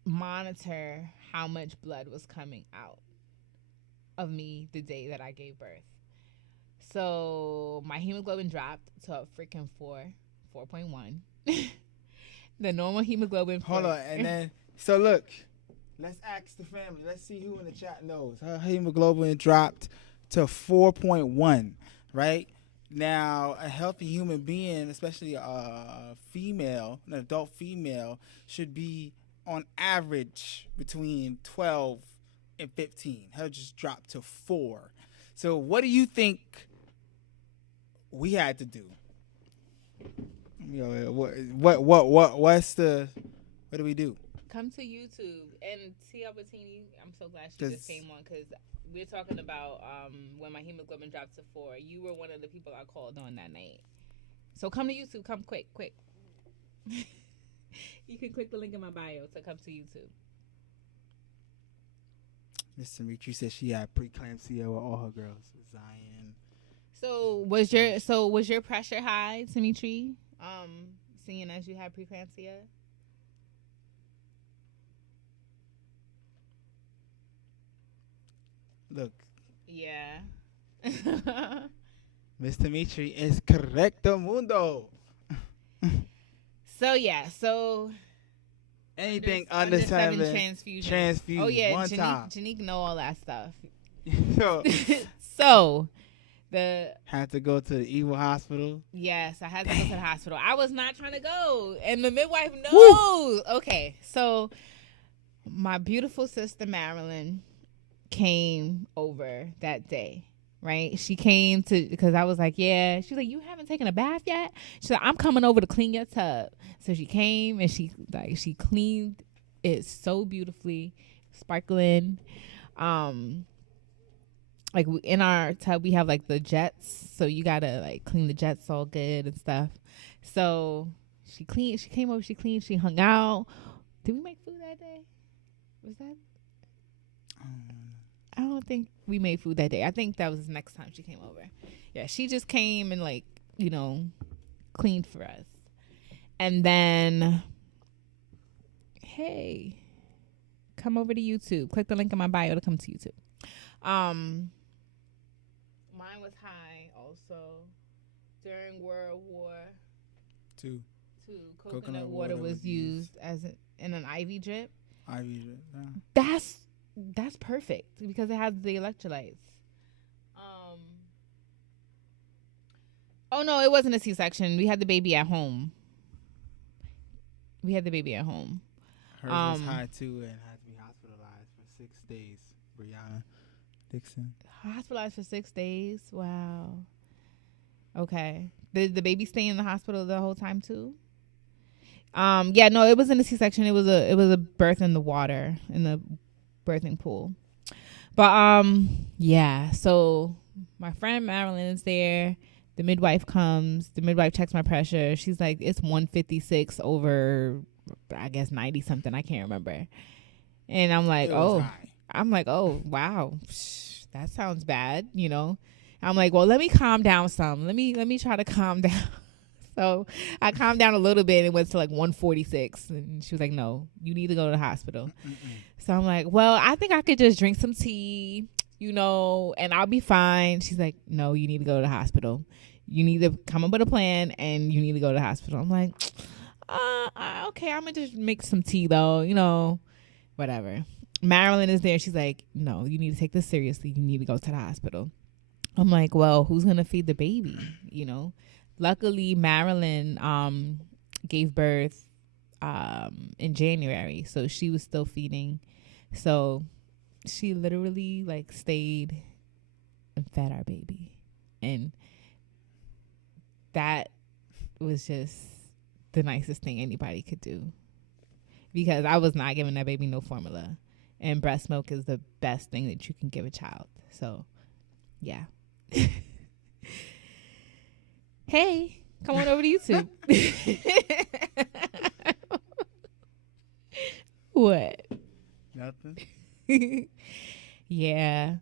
monitor how much blood was coming out of me the day that I gave birth. So my hemoglobin dropped to a freaking 4.1. The normal hemoglobin. Hold on, and then so look, let's ask the family. Let's see who in the chat knows. Her hemoglobin dropped to 4.1. Right now, a healthy human being, especially a female, an adult female, should be on average between 12 and 15. Her just dropped to 4. So what do you think we had to do? What do we do? Come to YouTube and see Albertini. I'm so glad she just came on because we're talking about when my hemoglobin dropped to 4. You were one of the people I called on that night. So come to YouTube. Come quick. You can click the link in my bio to come to YouTube. Miss Dimitri said she had preeclampsia with all her girls. Zion. So was your pressure high, Dimitri? Seeing as you had preeclampsia? Look. Yeah. Miss Dimitri is correcto mundo. So anything under 7 transfusion. Oh yeah, one time. Janique know all that stuff. So, so had to go to the evil hospital. Yes, I had to go to the hospital. I was not trying to go, and the midwife knows. Woo! Okay, so my beautiful sister Marilyn came over that day. Right, she came because I was like, yeah. She's like, you haven't taken a bath yet? She's like, I'm coming over to clean your tub. So she came and she cleaned it so beautifully, sparkling. Like in our tub we have like the jets, so you gotta like clean the jets all good and stuff. So she cleaned. She came over. She cleaned. She hung out. Did we make food that day? Was that? I don't think we made food that day. I think that was the next time she came over. Yeah, she just came and like, cleaned for us. And then, hey, come over to YouTube. Click the link in my bio to come to YouTube. Mine was high also. During World War II, coconut water was used as in an IV drip. IV drip, yeah. That's perfect because it has the electrolytes. Oh no, it wasn't a C-section. We had the baby at home. Hers was high too and had to be hospitalized for 6 days. Brianna Dixon. Hospitalized for 6 days. Wow. Okay. Did the baby stay in the hospital the whole time too? Yeah, no, it wasn't a C-section. It was a birth in the water, in the birthing pool. But yeah. So my friend Marilyn is there. The midwife comes. The midwife checks my pressure. She's like, it's 156 over, I guess 90 something. I can't remember. And I'm like, oh, wow, that sounds bad. You know, I'm like, well, let me calm down some. Let me try to calm down. So I calmed down a little bit and it went to like 146. And she was like, no, you need to go to the hospital. So I'm like, well, I think I could just drink some tea, you know, and I'll be fine. She's like, no, you need to go to the hospital. You need to come up with a plan and you need to go to the hospital. I'm like, okay, I'm going to just make some tea though, you know, whatever. Marilyn is there. She's like, no, you need to take this seriously. You need to go to the hospital. I'm like, well, who's going to feed the baby? You know, luckily Marilyn gave birth in January. So she was still feeding. So she literally like stayed and fed our baby. And that was just the nicest thing anybody could do, because I was not giving that baby no formula, and breast milk is the best thing that you can give a child. So yeah. Hey, come on over to YouTube. What? Nothing. Yeah.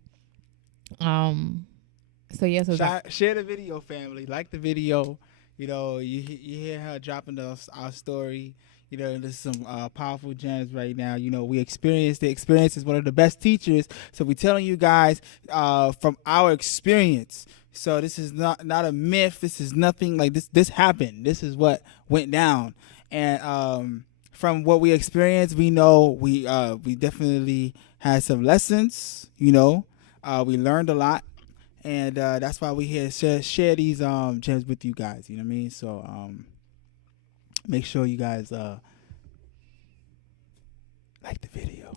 So yeah. So share the video, family. Like the video. You know, you hear her dropping our story. You know, there's some powerful gems right now. You know, we experienced the experience is one of the best teachers. So we're telling you guys from our experience. So this is not a myth. This is nothing like this. This happened. This is what went down. And from what we experienced, we know we definitely had some lessons. You know, we learned a lot. And that's why we're here to share these gems with you guys. You know what I mean? So make sure you guys like the video.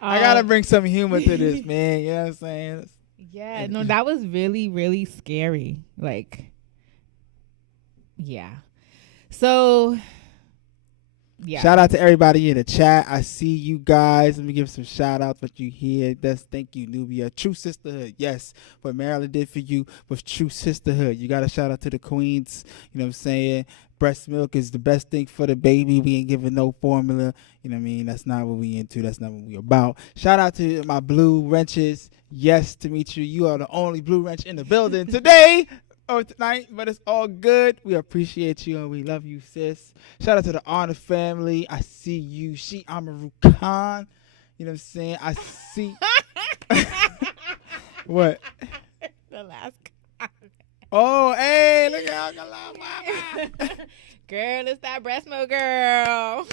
I gotta bring some humor to this, man. You know what I'm saying? Yeah, no, that was really, really scary. Like, yeah. So, yeah. Shout out to everybody in the chat. I see you guys. Let me give some shout outs. What you hear. Thank you, Nubia. True sisterhood. Yes. What Marilyn did for you was true sisterhood. You got to shout out to the queens. You know what I'm saying? Breast milk is the best thing for the baby. We ain't giving no formula. You know what I mean? That's not what we into. That's not what we about. Shout out to my blue wrenches. Yes, Dimitri, you are the only blue wrench in the building today. Or tonight, but it's all good. We appreciate you and we love you, sis. Shout out to the Honor family. I see you. She Amaru Khan. You know what I'm saying? I see. What? The last comment. Oh, hey, look at how Girl, it's that breast milk girl.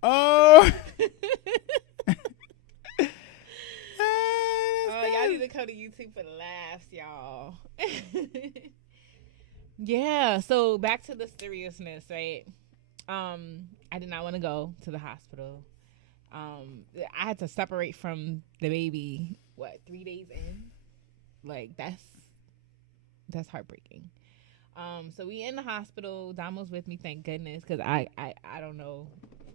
Oh. Oh, y'all need to come to YouTube for the laughs, y'all. Yeah, so back to the seriousness, right? I did not want to go to the hospital. I had to separate from the baby, 3 days in? Like, that's heartbreaking. So we in the hospital. Damo's with me, thank goodness, because I don't know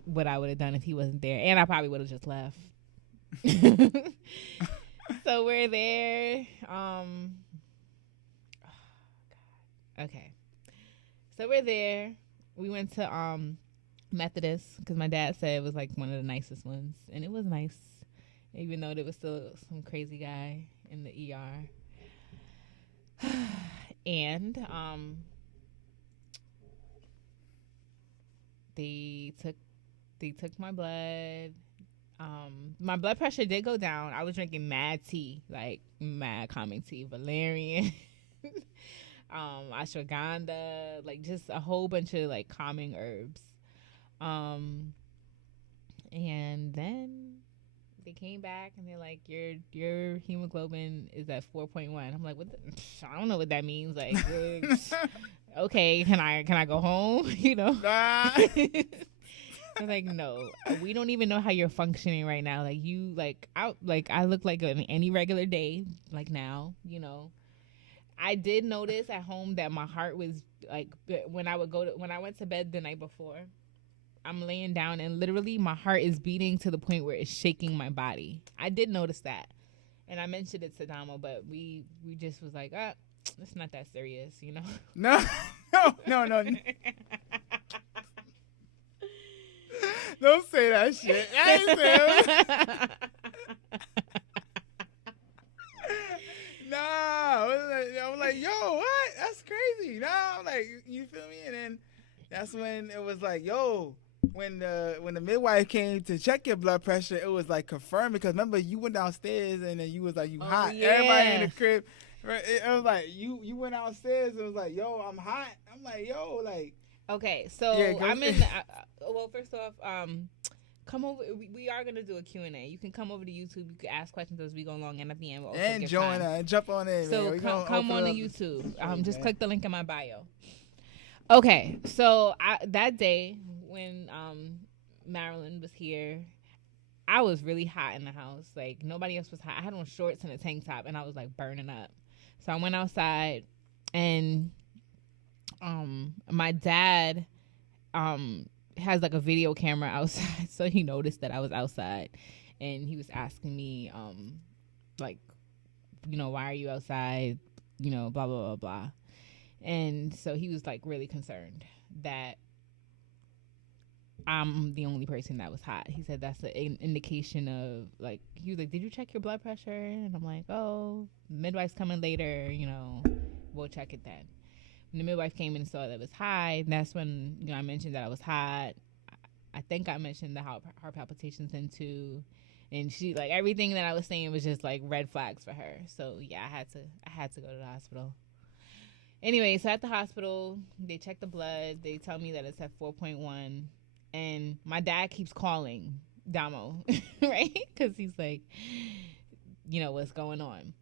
what I would have done if he wasn't there. And I probably would have just left. So we're there. Okay. So we're there. We went to Methodist because my dad said it was like one of the nicest ones, and it was nice, even though there was still some crazy guy in the ER. And they took my blood. My blood pressure did go down. I was drinking mad tea, like mad calming tea, valerian, ashwagandha, like just a whole bunch of like calming herbs. And then they came back and they're like, your hemoglobin is at 4.1. I'm like, what? I don't know what that means. Like, okay, can I go home? You know. I'm like, no, we don't even know how you're functioning right now. Like you, I look like any regular day, like now, you know. I did notice at home that my heart was like, when I went to bed the night before, I'm laying down and literally my heart is beating to the point where it's shaking my body. I did notice that. And I mentioned it to Damo, but we just was like, it's not that serious, you know? No. Don't say that shit. I ain't say it. No, I was like, yo, what? That's crazy. No, I'm like, you feel me? And then that's when it was like, yo, when the midwife came to check your blood pressure, it was like confirmed, because remember you went downstairs and then you was like, you hot. Yeah. Everybody in the crib. It was like you went downstairs and it was like, yo, I'm hot. I'm like, yo, like. Okay, so Yeah, I'm in. Well, first off, come over. We are gonna do a Q&A. You can come over to YouTube. You can ask questions as we go along, and at the end we'll also And give join time. and jump on in. So man. come on to YouTube. Just click the link in my bio. Okay, so that day when Marilyn was here, I was really hot in the house. Like nobody else was hot. I had on shorts and a tank top, and I was like burning up. So I went outside, and my dad has like a video camera outside, so he noticed that I was outside, and he was asking me like, you know, why are you outside, you know, blah blah blah blah. And so he was like really concerned that I'm the only person that was hot. He said that's an indication of, like, he was like, did you check your blood pressure? And I'm like, oh, midwife's coming later, you know, we'll check it then. When the midwife came in and saw that it was high, and that's when, you know, I mentioned that I was hot. I think I mentioned the heart palpitations then too, and she, like, everything that I was saying was just like red flags for her. So yeah, I had to go to the hospital. Anyway, so at the hospital, they check the blood. They tell me that it's at 4.1, and my dad keeps calling Damo, right? Because he's like, you know, what's going on.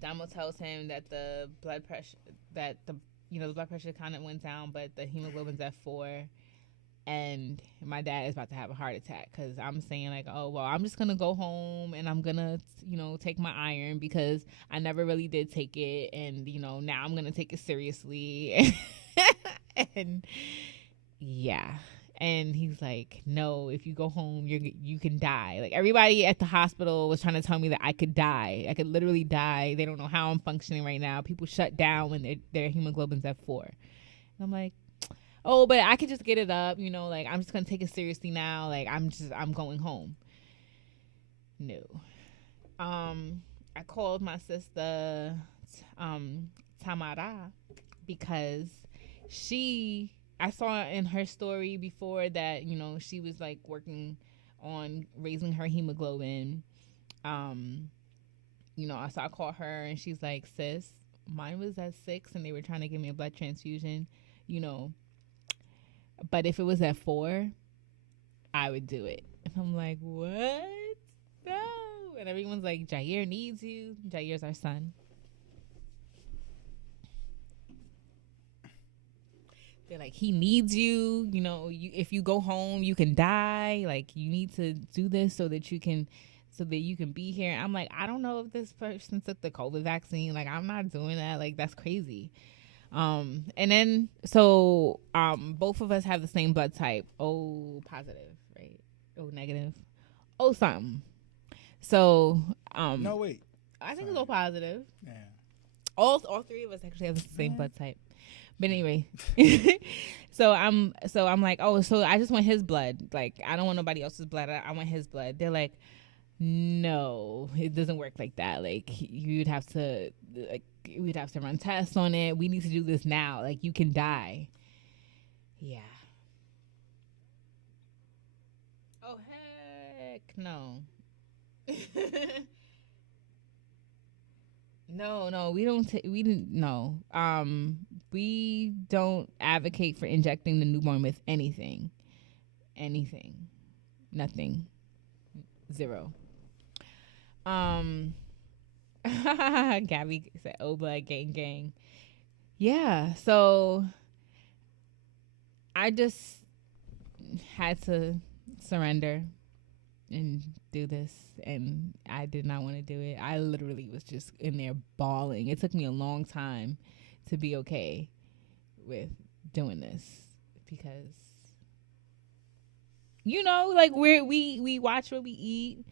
Damo tells him that the blood pressure, the blood pressure kind of went down, but the hemoglobin's at 4, and my dad is about to have a heart attack, because I'm saying like, oh, well, I'm just going to go home and I'm going to, you know, take my iron because I never really did take it. And, you know, now I'm going to take it seriously. And yeah. And he's like, no, if you go home, you can die. Like, everybody at the hospital was trying to tell me that I could die. I could literally die. They don't know how I'm functioning right now. People shut down when their hemoglobin's at 4. And I'm like, oh, but I could just get it up, you know, like, I'm just going to take it seriously now. Like, I'm going home. No. I called my sister, Tamara, because I saw in her story before that, you know, she was like working on raising her hemoglobin. You know, so I called her and she's like, sis, mine was at 6 and they were trying to give me a blood transfusion, you know, but if it was at 4, I would do it. And I'm like, what? No. And everyone's like, Jair needs you. Jair's our son. They're like, he needs you. You know, if you go home, you can die. Like, you need to do this so that you can be here. I'm like, I don't know if this person took the COVID vaccine. Like, I'm not doing that. Like, that's crazy. And then, so, both of us have the same blood type. O positive, right? O negative. O something. So, no, wait. I think it's O positive. Yeah. All 3 of us actually have the same blood type. But anyway, so I'm like, oh, so I just want his blood. Like, I don't want nobody else's blood. I want his blood. They're like, no, it doesn't work like that. Like, we'd have to run tests on it. We need to do this now. Like, you can die. Yeah. Oh, heck no. No, we don't advocate for injecting the newborn with anything, nothing. 0. Gabby said, "Oh, blood, gang, gang." Yeah, so I just had to surrender and do this, and I did not want to do it. I literally was just in there bawling. It took me a long time to be okay with doing this because, you know, like we watch what we eat,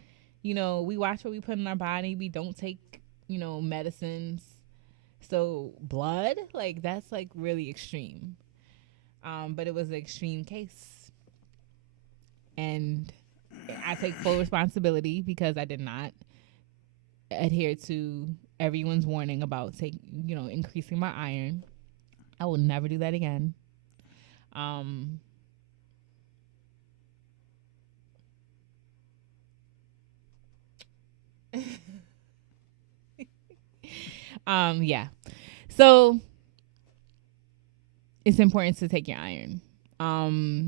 you know, we watch what we put in our body. We don't take, you know, medicines. So blood, like that's like really extreme. But it was an extreme case, and I take full responsibility because I did not adhere to everyone's warning about increasing my iron. I will never do that again. Yeah. So it's important to take your iron.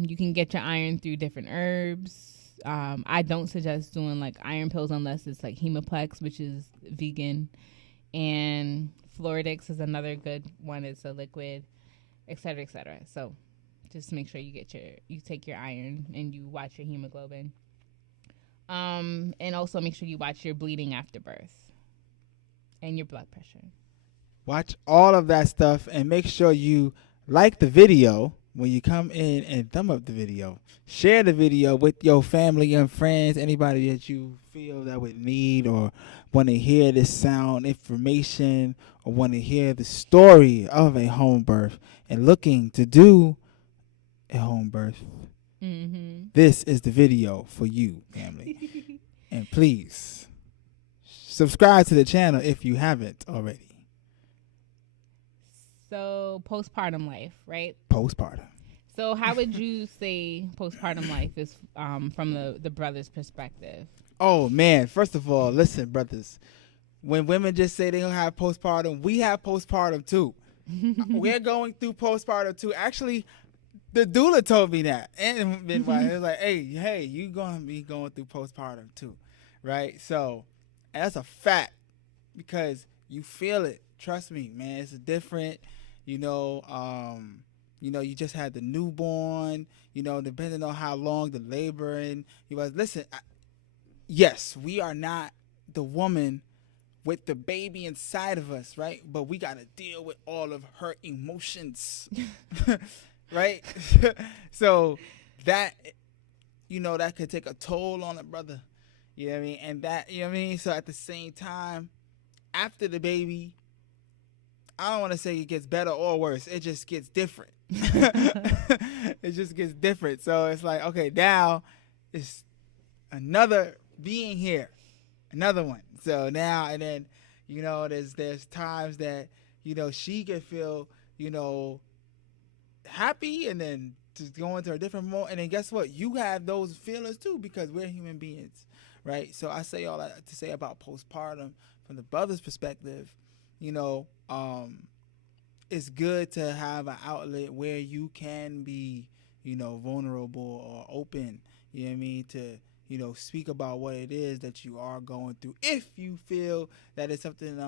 You can get your iron through different herbs. I don't suggest doing like iron pills unless it's like Hemoplex, which is vegan, and Floridix is another good one. It's a liquid, etc., etc. So just make sure you take your iron and you watch your hemoglobin. And also make sure you watch your bleeding after birth and your blood pressure. Watch all of that stuff and make sure you like the video when you come in and thumb up the video. Share the video with your family and friends, anybody that you feel that would need or want to hear this sound information or want to hear the story of a home birth and looking to do a home birth. Mm-hmm. This is the video for you, family. And please subscribe to the channel if you haven't already. So postpartum life, right? Postpartum. So how would you say postpartum life is from the brother's perspective? Oh, man. First of all, listen, brothers. When women just say they don't have postpartum, we have postpartum too. We're going through postpartum too. Actually, the doula told me that. And midwife, it was like, hey, you going to be going through postpartum too. Right? So, and that's a fact because you feel it. Trust me, man. It's different. You you just had the newborn, depending on how long the labor and you was. Listen, yes, we are not the woman with the baby inside of us, right? But we got to deal with all of her emotions, right? So that, that could take a toll on a brother. You know what I mean? And that, you know what I mean? So at the same time, after the baby, I don't want to say it gets better or worse. It just gets different. It just gets different. So it's like, okay, now it's another being here, another one. So now, and then, there's times that, she can feel, happy and then just go into a different mode. And then guess what? You have those feelings too because we're human beings, right? So I say all that to say about postpartum from the brother's perspective. It's good to have an outlet where you can be, vulnerable or open, you know what I mean, to, speak about what it is that you are going through. If you feel that it's something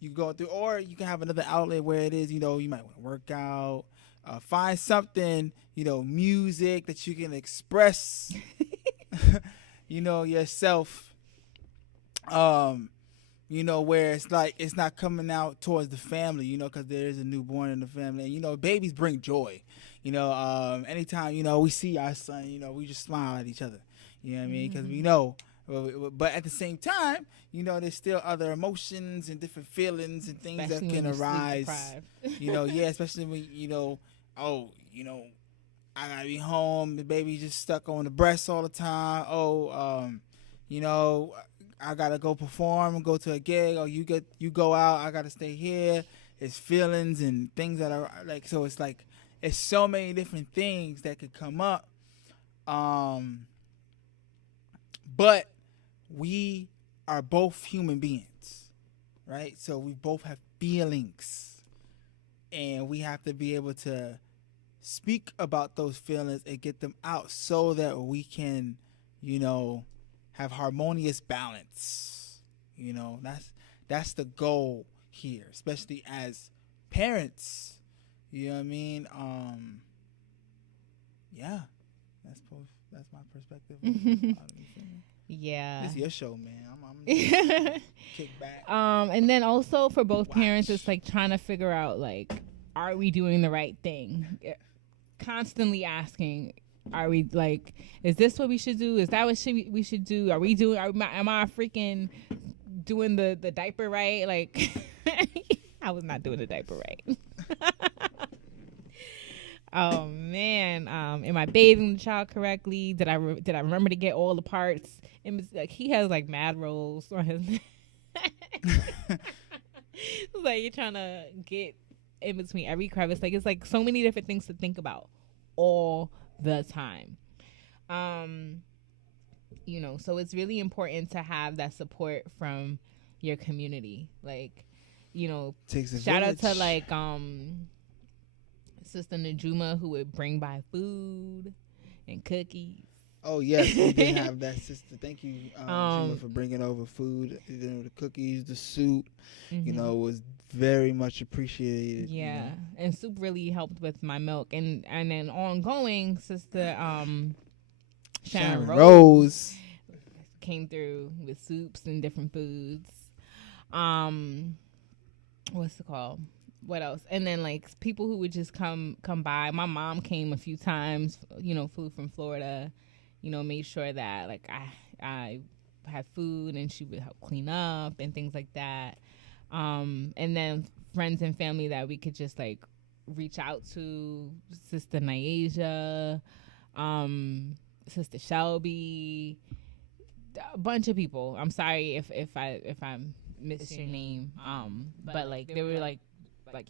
you go through, or you can have another outlet where it is, you might want to work out, find something, music that you can express, yourself. Where it's like it's not coming out towards the family, because there is a newborn in the family. And, babies bring joy. Anytime, we see our son, we just smile at each other. You know what I mean? Because we know. But at the same time, there's still other emotions and different feelings and things Especially that can arise. Especially when, I got to be home. The baby just stuck on the breast all the time. I gotta go perform and go to a gig, or you go out, I gotta stay here. It's feelings and things that are like, so it's like it's so many different things that could come up. But we are both human beings, right? So we both have feelings, and we have to be able to speak about those feelings and get them out so that we can, have harmonious balance. You know, that's the goal here, especially as parents. You know what I mean? Yeah, that's my perspective. Yeah. It's your show, man. I'm kick back. And then also for both parents, it's like trying to figure out, like, are we doing the right thing? Constantly asking, are we, like, is this what we should do? Is that what we should do? Are we doing, am I freaking doing the diaper right? Like, I was not doing the diaper right. Oh man, am I bathing the child correctly? Did I remember to get all the parts? It was like he has like mad rolls on his it's like you're trying to get in between every crevice. Like it's like so many different things to think about all the time. You know, so it's really important to have that support from your community. Like, you know, shout out to like Sister Najuma, who would bring by food and cookies. Oh yes, we did have that, sister. Thank you, Najuma, for bringing over food. You know, the cookies, the soup. You know, was very much appreciated. Yeah, you know. and soup really helped with my milk, and then ongoing, Sister Sharon Rose came through with soups and different foods. What's it called? What else? And then like people who would just come by. My mom came a few times, you know, flew from Florida, you know, made sure that like I had food and she would help clean up and things like that. And then friends and family that we could just like reach out to, Sister Nyasia, Sister Shelby, a bunch of people. I'm sorry if I missed your name. But like they were like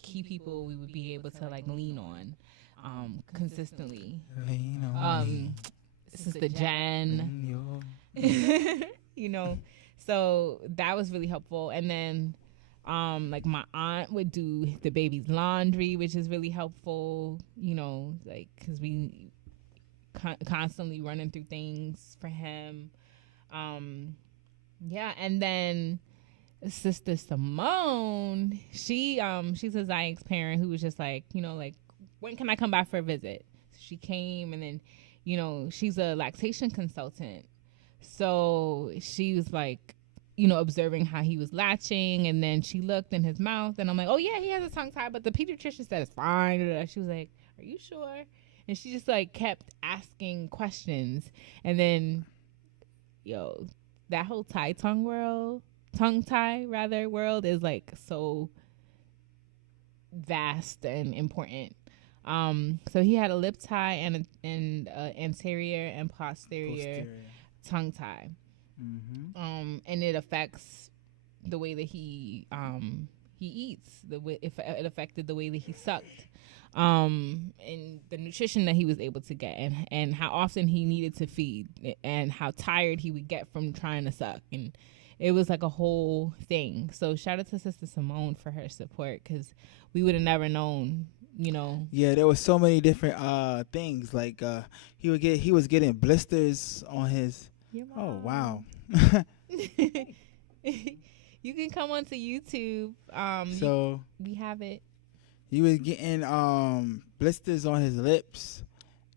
key people we would be able to like lean on consistently. Lean on Sister Jen, you know, so that was really helpful. And then like my aunt would do the baby's laundry, which is really helpful, you know, like because we constantly running through things for him. Yeah, and then Sister Simone, she's a Zayek's parent who was just like, you know, like, when can I come back for a visit? So she came, and then, you know, she's a lactation consultant. So she was like, you know, observing how he was latching, and then she looked in his mouth, and I'm like, oh yeah, he has a tongue tie, but the pediatrician said it's fine. She was like, are you sure? And she just like kept asking questions, and then, yo, that whole tongue tie world is like so vast and important. So he had a lip tie and anterior and posterior tongue tie. And it affects the way that he eats, it affected the way that he sucked, and the nutrition that he was able to get, and how often he needed to feed, and how tired he would get from trying to suck, and it was like a whole thing. So shout out to Sister Simone for her support, because we would have never known, you know. Yeah, there was so many different things. Like he was getting blisters on his. Oh wow. You can come onto YouTube. So we have it. He was getting blisters on his lips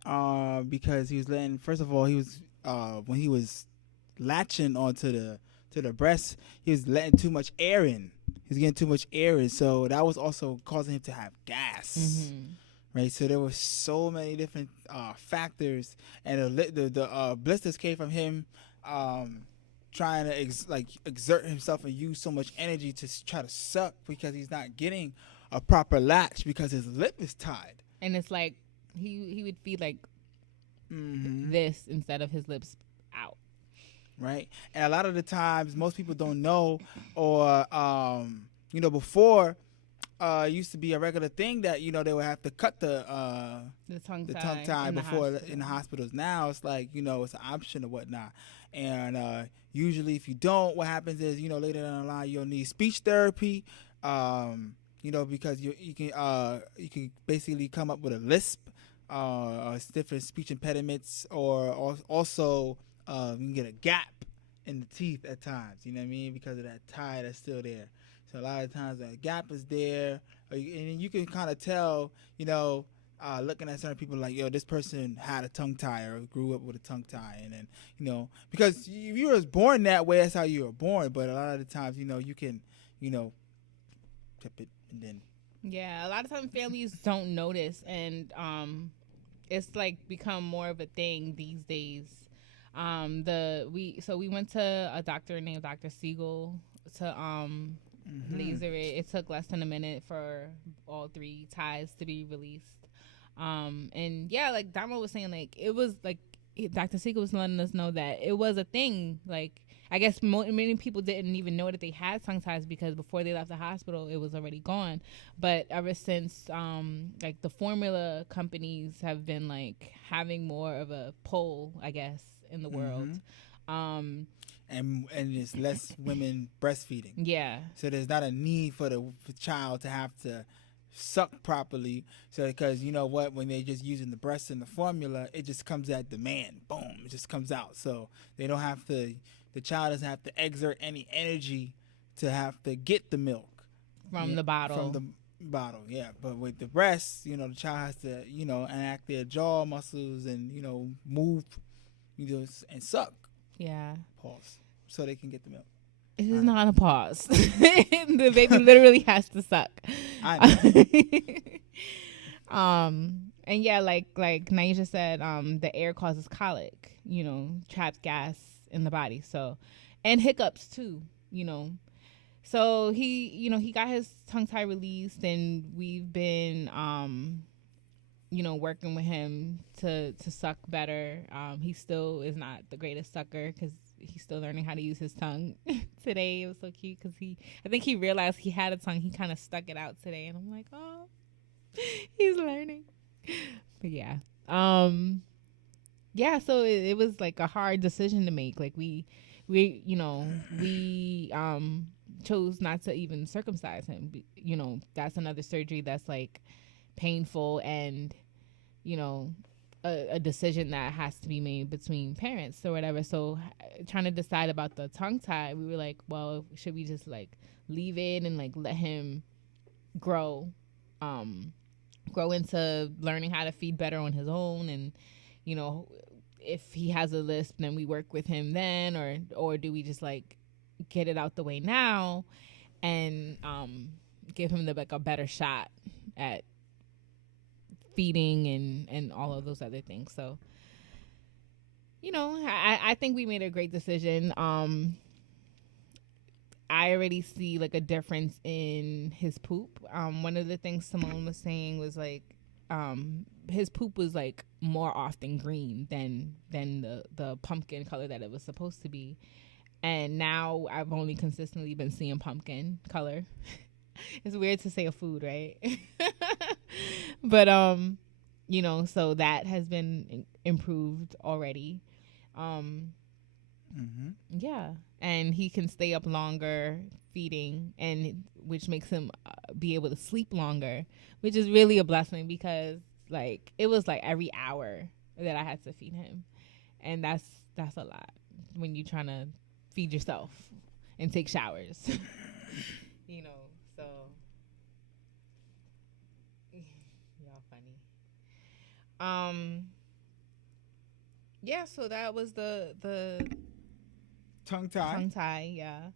because he was letting. First of all, he was when he was latching onto the breast, he was letting too much air in. He was getting too much air in, so that was also causing him to have gas. Right, so there were so many different factors, and the blisters came from him trying to exert himself and use so much energy to try to suck, because he's not getting a proper latch because his lip is tied. And it's like he would feed like this instead of his lips out. Right, and a lot of the times most people don't know, or you know, before it used to be a regular thing that, you know, they would have to cut the tongue tie before in the hospitals. Now it's like, you know, it's an option or whatnot. And usually if you don't, what happens is, you know, later down the line you'll need speech therapy, you know, because you can basically come up with a lisp, different speech impediments, or also you can get a gap in the teeth at times, you know what I mean, because of that tie that's still there. So a lot of times that gap is there, and you can kind of tell, you know, looking at certain people like, yo, this person had a tongue tie or grew up with a tongue tie, and then, you know, because if you was born that way, that's how you were born. But a lot of the times, you know, you can, you know, tip it and then. Yeah, a lot of times families don't notice, and it's like become more of a thing these days. We went to a doctor named Dr. Siegel to laser it. It took less than a minute for all 3 ties to be released. And yeah, like Damo was saying, like it was like Dr. Siegel was letting us know that it was a thing. Like I guess many people didn't even know that they had tongue ties because before they left the hospital, it was already gone. But ever since, like the formula companies have been like having more of a pull, I guess, in the world. And it's less women breastfeeding. Yeah. So there's not a need for the child to have to suck properly. So because you know what, when they're just using the breast and the formula, it just comes at demand. Boom, it just comes out. So they don't have to. The child doesn't have to exert any energy to have to get the milk from the bottle. From the bottle, yeah. But with the breast, you know, the child has to, you know, enact their jaw muscles and, you know, move, you know, and suck. Yeah. Pause. So they can get the milk. It is not a pause. The baby literally has to suck. I know. And yeah, like Naisha said, the air causes colic, you know, trapped gas in the body. So, and hiccups too, you know. So he got his tongue tie released, and we've been, you know, working with him to suck better. He still is not the greatest sucker because he's still learning how to use his tongue. Today it was so cute because I think he realized he had a tongue. He kind of stuck it out today, and I'm like, oh, he's learning. But yeah, yeah. So it was like a hard decision to make. Like we chose not to even circumcise him. You know, that's another surgery that's like painful and, you know, a decision that has to be made between parents or whatever. So trying to decide about the tongue tie, we were like, well, should we just like leave it and like let him grow into learning how to feed better on his own? And, you know, if he has a lisp, then we work with him then, or do we just like get it out the way now and give him a better shot at feeding and all of those other things. So, you know, I think we made a great decision. I already see like a difference in his poop. One of the things Simone was saying was like his poop was like more often green than the pumpkin color that it was supposed to be. And now I've only consistently been seeing pumpkin color. It's weird to say a food, right? But you know, so that has been improved already. Yeah, and he can stay up longer feeding, and which makes him be able to sleep longer, which is really a blessing because like it was like every hour that I had to feed him, and that's a lot when you're trying to feed yourself and take showers. You know, so y'all funny. Yeah, so that was the tongue tie. Yeah.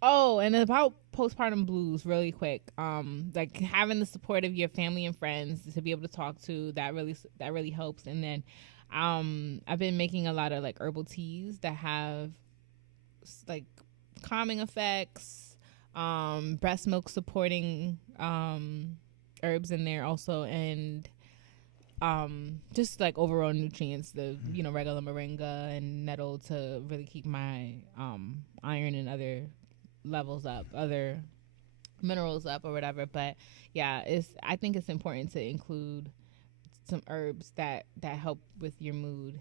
Oh, and about postpartum blues really quick. Like having the support of your family and friends to be able to talk to, that really helps. And then I've been making a lot of like herbal teas that have like calming effects, breast milk supporting herbs in there also, and just like overall nutrients, the regular moringa and nettle to really keep my iron and other levels up, other minerals up or whatever. But yeah, I think it's important to include some herbs that help with your mood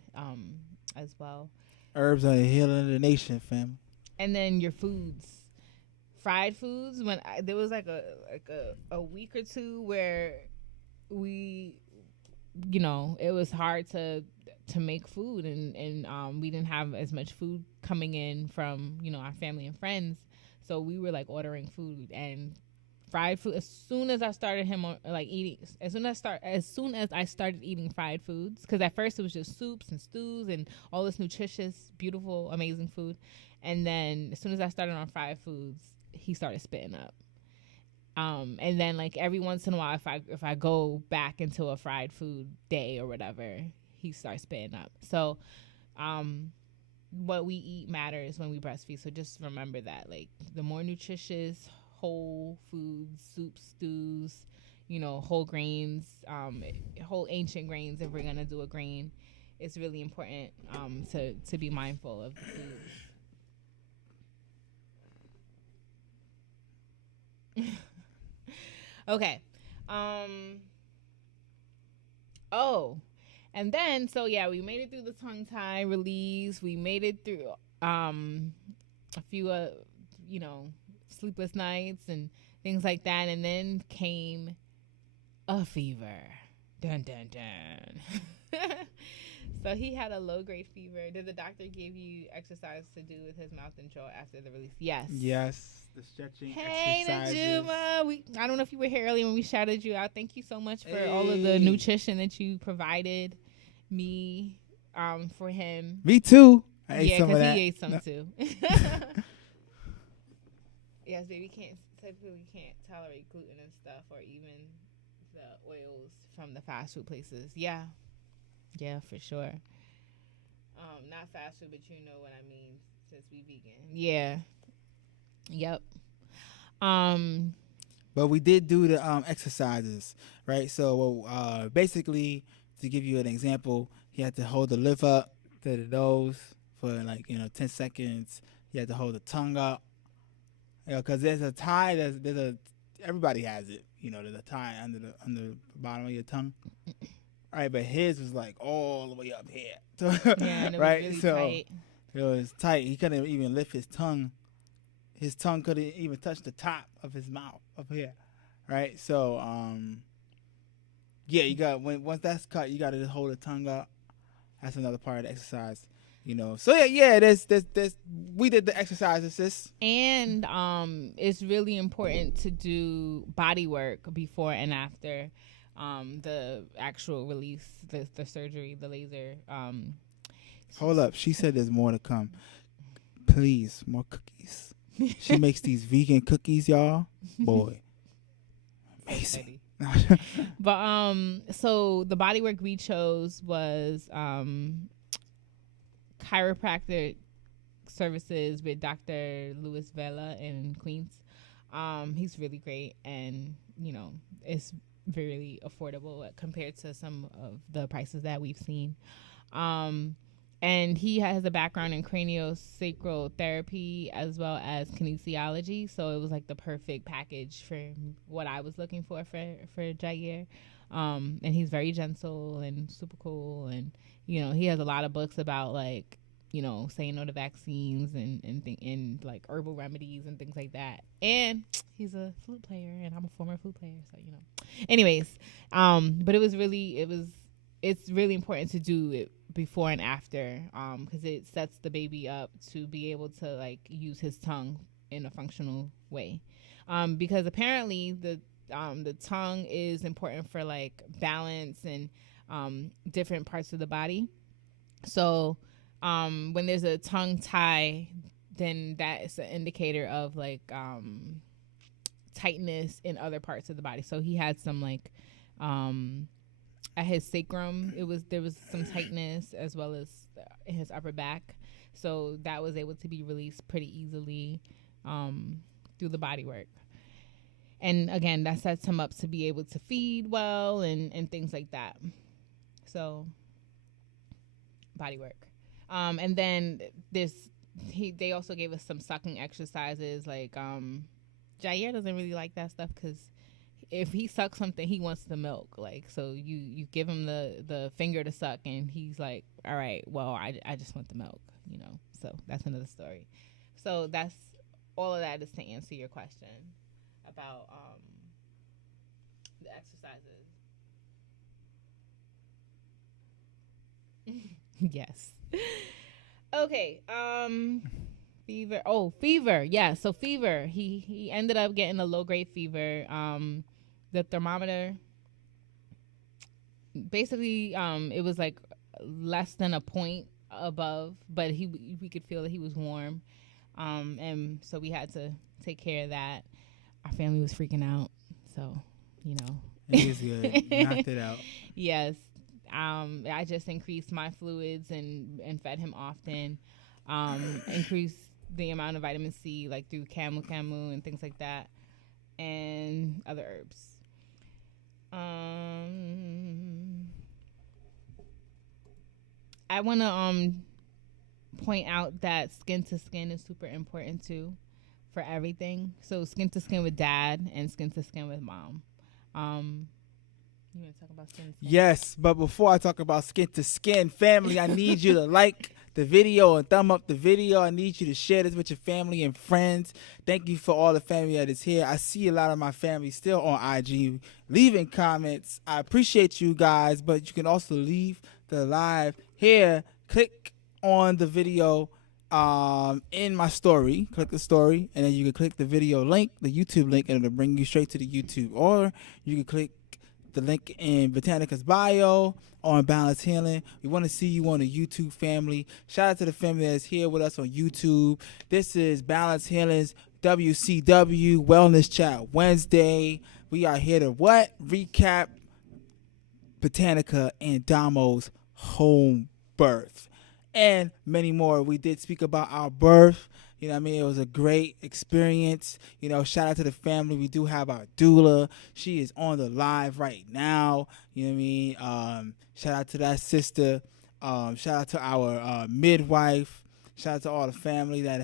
as well. Herbs are the healing of the nation, fam. And then your foods, fried foods. When there was like a week or two where we you know, it was hard to make food, and we didn't have as much food coming in from, you know, our family and friends. So we were like ordering food and fried food. As soon as I started him on like eating, as soon as I started eating fried foods, because at first it was just soups and stews and all this nutritious, beautiful, amazing food. And then as soon as I started on fried foods, he started spitting up. And then like every once in a while, if I go back into a fried food day or whatever, he starts spitting up. So, what we eat matters when we breastfeed. So just remember that, like, the more nutritious, whole foods, soups, stews, you know, whole grains, whole ancient grains, if we're gonna do a grain, it's really important to be mindful of the foods. Okay. Oh, and then, so yeah, we made it through the tongue tie release. We made it through a few, you know, sleepless nights and things like that. And then came a fever. Dun, dun, dun. So he had a low-grade fever. Did the doctor give you exercise to do with his mouth and jaw after the release? Yes. Yes. The stretching exercises. exercises. Najuma. I don't know if you were here earlier when we shouted you out. Thank you so much for all of the nutrition that you provided me for him. Me too. I ate some of that. He ate some too. Yes, baby typically can't tolerate gluten and stuff, or even the oils from the fast food places. Yeah, for sure. Not fast food, but you know what I mean, since we vegan. Yeah. Yep. But we did do the exercises, right? So basically, to give you an example, he had to hold the lip up to the nose for 10 seconds. He had to hold the tongue up, because there's a tie. Everybody has it. There's a tie under the bottom of your tongue. All right, but his was like all the way up here. Yeah, and it right? was really tight. It was tight. He couldn't even lift his tongue. His tongue couldn't even touch the top of his mouth up here, right? So, you got once that's cut, you got to hold the tongue up. That's another part of the exercise, So there's we did the exercises, sis. And it's really important to do body work before and after the actual release, the surgery, the laser. Hold up, she said there's more to come. Please, more cookies. She makes these vegan cookies, y'all. Boy, amazing. But so the body work we chose was chiropractic services with Dr. Louis Vela in Queens. He's really great, and it's really affordable compared to some of the prices that we've seen. And he has a background in craniosacral therapy as well as kinesiology, so it was like the perfect package for what I was looking for Jair. And he's very gentle and super cool, and he has a lot of books about saying no to vaccines and like herbal remedies and things like that. And he's a flute player, and I'm a former flute player, so Anyways, but it's really important to do it before and after, because it sets the baby up to be able to use his tongue in a functional way, because apparently the tongue is important for balance and different parts of the body. So when there's a tongue tie, then that is an indicator of tightness in other parts of the body. So he had some at his sacrum, there was some tightness, as well as in his upper back. So that was able to be released pretty easily through the body work. And again, that sets him up to be able to feed well and things like that. So body work. And then they also gave us some sucking exercises. Jair doesn't really like that stuff, because if he sucks something, he wants the milk. So you give him the finger to suck, and he's like, all right, well, I just want the milk, So that's another story. So that's all of that is to answer your question about the exercises. Yes. Okay. Fever. Oh, fever. Yeah. So fever. He ended up getting a low grade fever. The thermometer. Basically, it was like less than a point above, but we could feel that he was warm. And so we had to take care of that. Our family was freaking out. So, you know. It was good. Knocked it out. Yes. I just increased my fluids and fed him often. Increased the amount of vitamin C, like through camu and things like that, and other herbs. I want to point out that skin to skin is super important too for everything. So skin to skin with dad and skin to skin with mom. You want to talk about skin to skin? Yes, but before I talk about skin to skin, family, I need you to like the video and thumb up the video. I need you to share this with your family and friends. Thank you for all the family that is here. I see a lot of my family still on IG leaving comments. I appreciate you guys, but you can also leave the live here. Click on the video in my story. Click the story, and then you can click the video link, the YouTube link, and it'll bring you straight to the YouTube. Or you can click the link in Botanica's bio on Balance Healing. We want to see you on the YouTube family. Shout out to the family that's here with us on YouTube. This is Balance Healing's WCW Wellness Chat Wednesday. We are here to what? Recap Botanica and Damo's home birth and many more. We did speak about our birth. You know what I mean? It was a great experience. You know, shout out to the family. We do have our doula. She is on the live right now. You know what I mean? Shout out to that sister. Shout out to our midwife. Shout out to all the family that,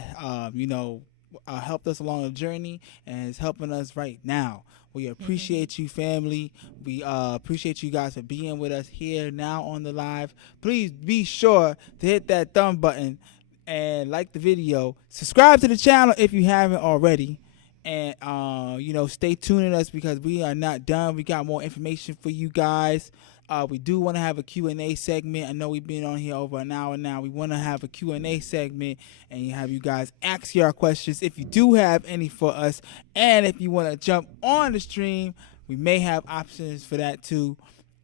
helped us along the journey and is helping us right now. We appreciate you, family. We appreciate you guys for being with us here now on the live. Please be sure to hit that thumb button and like the video. Subscribe to the channel if you haven't already. And, stay tuned with us because we are not done. We got more information for you guys. We do want to have a Q&A segment. I know we've been on here over an hour now. We want to have a Q&A segment and have you guys ask your questions if you do have any for us. And if you want to jump on the stream, we may have options for that too.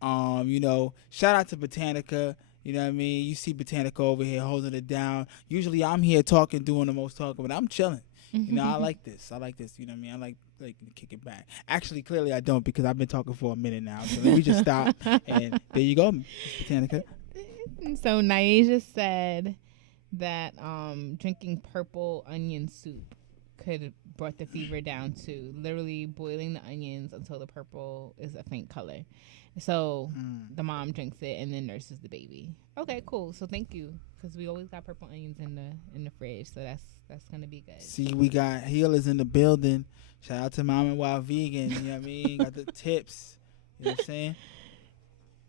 Shout out to Botanica. You know what I mean? You see Botanica over here holding it down. Usually I'm here talking, doing the most talking, but I'm chilling. You know, I like this. You know what I mean? I like to kick it back. Actually, clearly I don't because I've been talking for a minute now. So let me just stop. And there you go, Ms. Botanica. So Naisha said that drinking purple onion soup could brought the fever down to literally boiling the onions until the purple is a faint color. So the mom drinks it and then nurses the baby. Okay, cool. So thank you, because we always got purple onions in the fridge. So that's gonna be good. See, we got healers in the building. Shout out to Mom and Wild Vegan. You know what I mean? Got the tips. You know what I'm saying?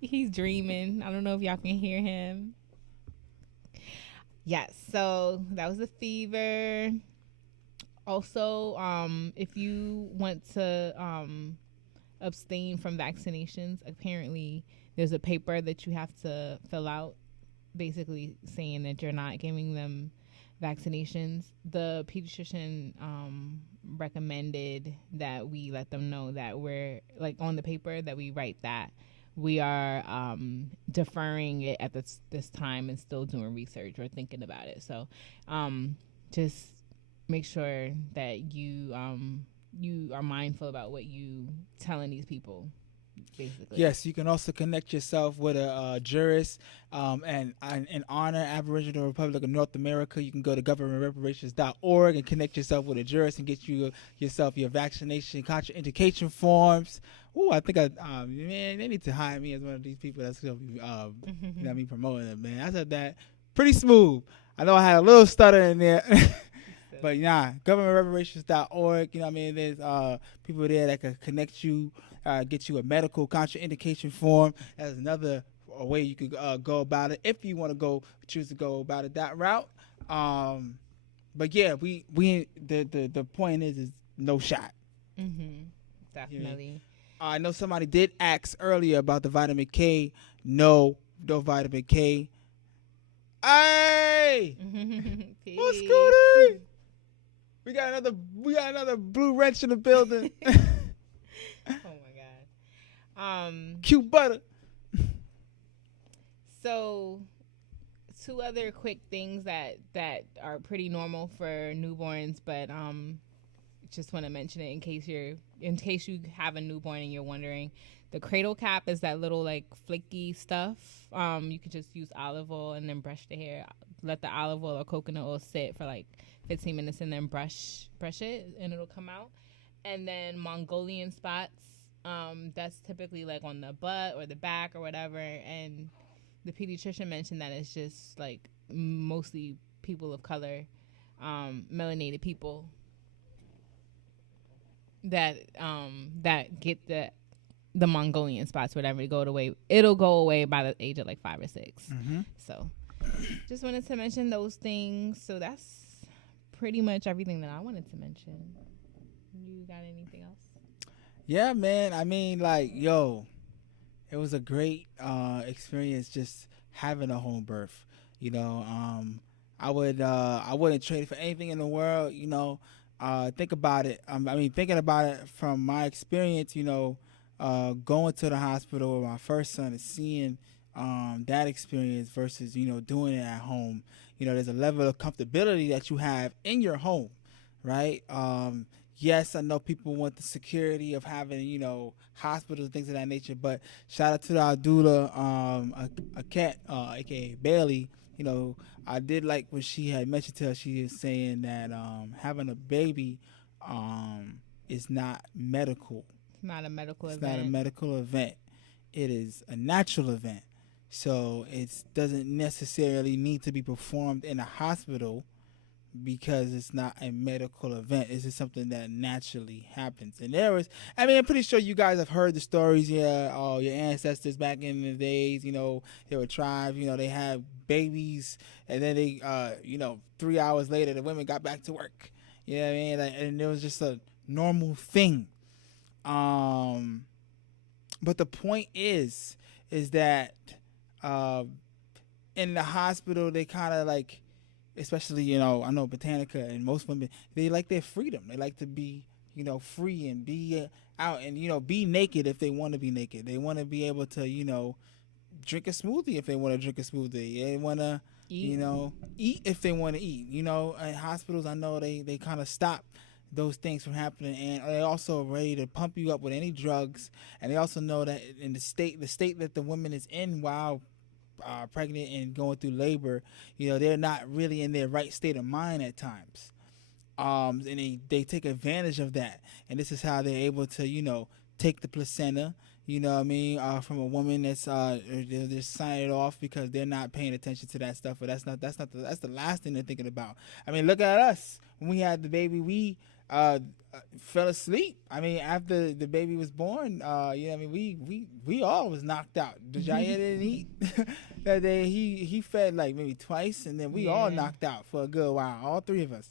He's dreaming. I don't know if y'all can hear him. Yes. So that was the fever. Also, if you want to abstain from vaccinations, apparently there's a paper that you have to fill out basically saying that you're not giving them vaccinations. The pediatrician recommended that we let them know that we're, like, on the paper that we write that we are deferring it at this time and still doing research or thinking about it. So just make sure that you are mindful about what you telling these people, basically. Yes, you can also connect yourself with a jurist and honor Aboriginal Republic of North America. You can go to governmentreparations.org and connect yourself with a jurist and get yourself your vaccination contraindication forms. Ooh, I think man, they need to hire me as one of these people that's going to be promoting it, man. I said that pretty smooth. I know I had a little stutter in there. But governmentreparations.org, you know what I mean? There's people there that can connect you, get you a medical contraindication form. That's another way you could go about it if you want to choose to go about it that route. But yeah, we the point is no shot. Definitely. I know somebody did ask earlier about the vitamin K. No vitamin K. Hey, Peace. what's good? We got another blue wrench in the building. Oh my god. Cute butter. So, two other quick things that are pretty normal for newborns, but just want to mention it in case you have a newborn and you're wondering. The cradle cap is that little like flicky stuff. You could just use olive oil and then brush the hair. Let the olive oil or coconut oil sit for like 15 minutes and then brush it and it'll come out. And then Mongolian spots. That's typically like on the butt or the back or whatever. And the pediatrician mentioned that it's just like mostly people of color, melanated people that get the Mongolian spots, whatever. It'll go away by the age of like 5 or 6. Mm-hmm. So just wanted to mention those things. So that's pretty much everything that I wanted to mention. You got anything else? Yeah, man. I mean, like, it was a great experience just having a home birth. You know, I wouldn't trade it for anything in the world. You know, think about it. Thinking about it from my experience, going to the hospital with my first son and seeing that experience versus, doing it at home. There's a level of comfortability that you have in your home, right? Yes, I know people want the security of having, hospitals and things of that nature, but shout out to our doula, a cat, aka Bailey. I did like what she had mentioned to us. She is saying that having a baby is not medical. It's not a medical event. It's not a medical event. It is a natural event. So it doesn't necessarily need to be performed in a hospital because it's not a medical event. It's just something that naturally happens. And I'm pretty sure you guys have heard the stories. Yeah, your ancestors back in the days, they were tribes, they had babies, and then they, 3 hours later, the women got back to work. You know what I mean? And it was just a normal thing. But the point is that in the hospital, they kind of like, especially, I know Botanica and most women, they like their freedom. They like to be, free and be out and, be naked if they want to be naked. They want to be able to, drink a smoothie if they want to drink a smoothie. They want to, eat if they want to eat. At hospitals, I know they kind of stop those things from happening, and they're also ready to pump you up with any drugs. And they also know that in the state that the woman is in while pregnant and going through labor, they're not really in their right state of mind at times, and they take advantage of that. And this is how they're able to take the placenta, from a woman that's they'll just sign it off because they're not paying attention to that stuff. But that's the last thing they're thinking about. Look at us. When we had the baby, we fell asleep. After the baby was born, we all was knocked out. Jair didn't eat that day. He fed like maybe twice, and then we all knocked out for a good while. All three of us,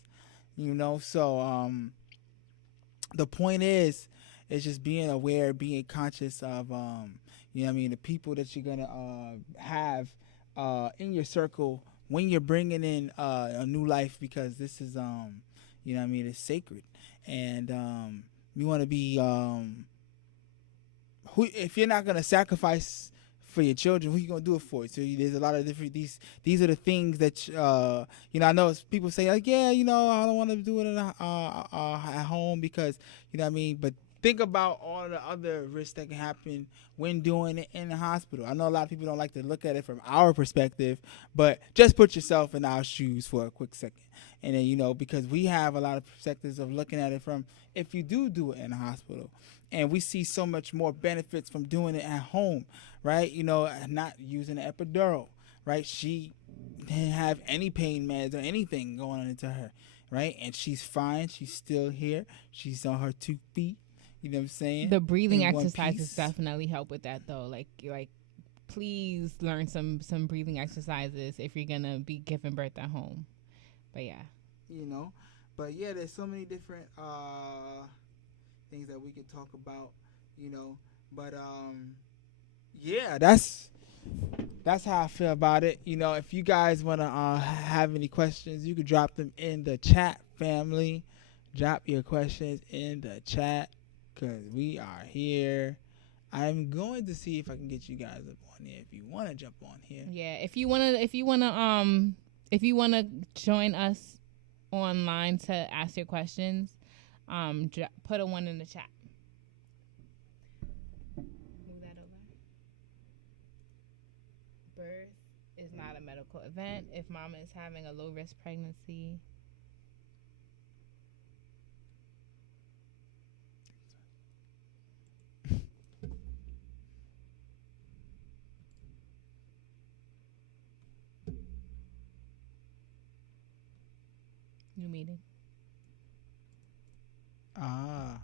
So the point is just being aware, being conscious of the people that you're gonna have in your circle when you're bringing in a new life, because this is it's sacred. And you want to be if you're not going to sacrifice for your children, who you going to do it for? So there's a lot of different, these are the things that I know people say like, I don't want to do it at home because but think about all the other risks that can happen when doing it in the hospital. I know a lot of people don't like to look at it from our perspective, but just put yourself in our shoes for a quick second. And then, because we have a lot of perspectives of looking at it from if you do it in the hospital. And we see so much more benefits from doing it at home, right? Not using an epidural, right? She didn't have any pain meds or anything going on into her, right? And she's fine. She's still here. She's on her 2 feet. You know what I'm saying? The breathing exercises definitely help with that, though. Like, please learn some breathing exercises if you're gonna be giving birth at home. But yeah, there's so many different things that we could talk about, But that's that's how I feel about it. You know, if you guys want to have any questions, you can drop them in the chat, family. Drop your questions in the chat because we are here. I'm going to see if I can get you guys up on here if you want to jump on here. Yeah, if you wanna join us online to ask your questions, put a 1 in the chat. Move that over. Birth is not a medical event. If mama is having a low risk pregnancy. New meeting. Ah.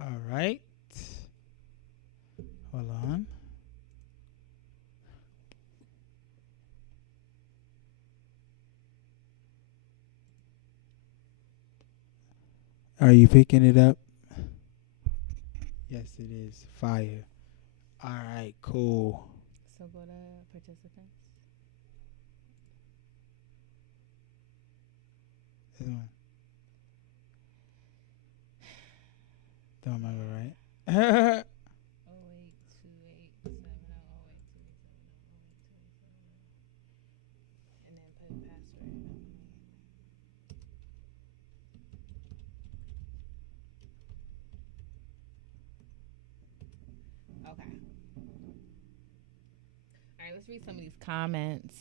All right. Hold on. Are you picking it up? Yes, it is. Fire. All right, cool. So go to participants. This one. Don't remember, right? 0828700827. And then put password. Okay. All right, let's read some of these comments.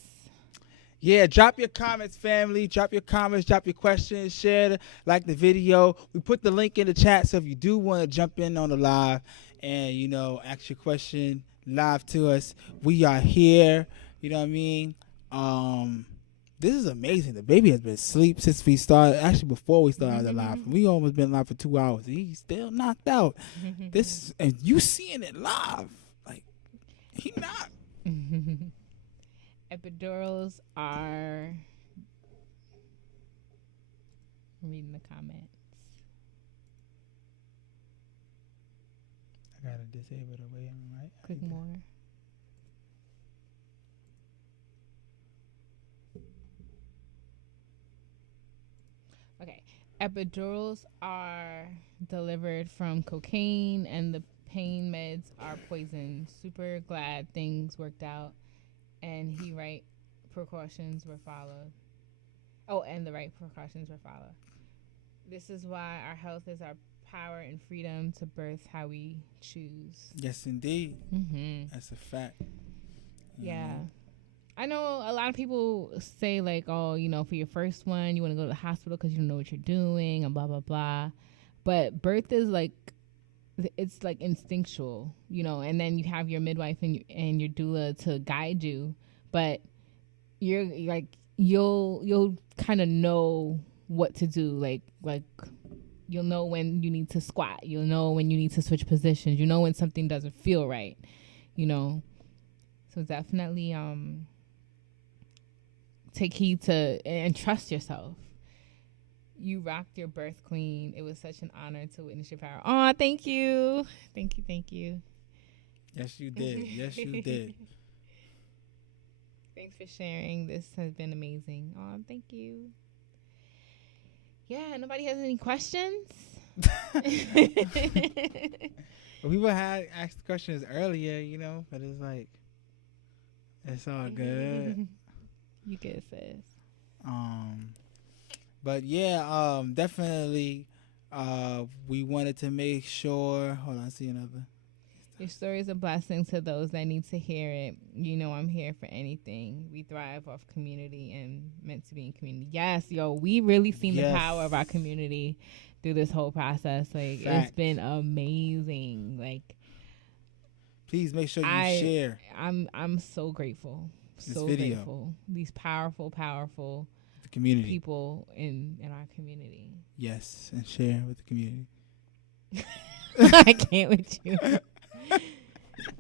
Yeah, drop your comments, family. Drop your comments, drop your questions, share, like the video. We put the link in the chat, so if you do want to jump in on the live and, you know, ask your question live to us, we are here. You know what I mean? This is amazing. The baby has been asleep since we started. Actually, before we started the live. We almost been live for 2 hours. He's still knocked out. This, and you seeing it live. Like, he not. Epidurals are reading the comments. I gotta disable the way I'm right. Click more. Okay. Epidurals are delivered from cocaine and the pain meds are poison. Super glad things worked out. And he right precautions were followed. Oh, and the right precautions were followed. This is why our health is our power and freedom to birth how we choose. Yes, indeed. Mm-hmm. That's a fact. Yeah. I know a lot of people say, like, oh, you know, for your first one, you want to go to the hospital because you don't know what you're doing and blah, blah, blah. But birth is like, it's like instinctual, you know, and then you have your midwife and your doula to guide you, but you're like, you'll kind of know what to do. Like you'll know when you need to squat, you'll know when you need to switch positions, you know when something doesn't feel right, you know. So definitely take heed to and trust yourself. You rocked your birth, queen. It was such an honor to witness your power. Oh, thank you. Thank you. Thank you. Yes, you did. Yes, you did. Thanks for sharing. This has been amazing. Oh, thank you. Yeah, nobody has any questions? People had asked questions earlier, you know, but it's like, it's all good. You good, sis. But yeah, definitely, we wanted to make sure. Hold on, see another. Your story is a blessing to those that need to hear it. You know I'm here for anything. We thrive off community and meant to be in community. Yes, yo, we really seen the power of our community through this whole process. Like, it's been amazing. Like, please make sure you share. I'm so grateful. This so video. Grateful. These powerful the community people in our community. Yes, and share with the community. I can't with you.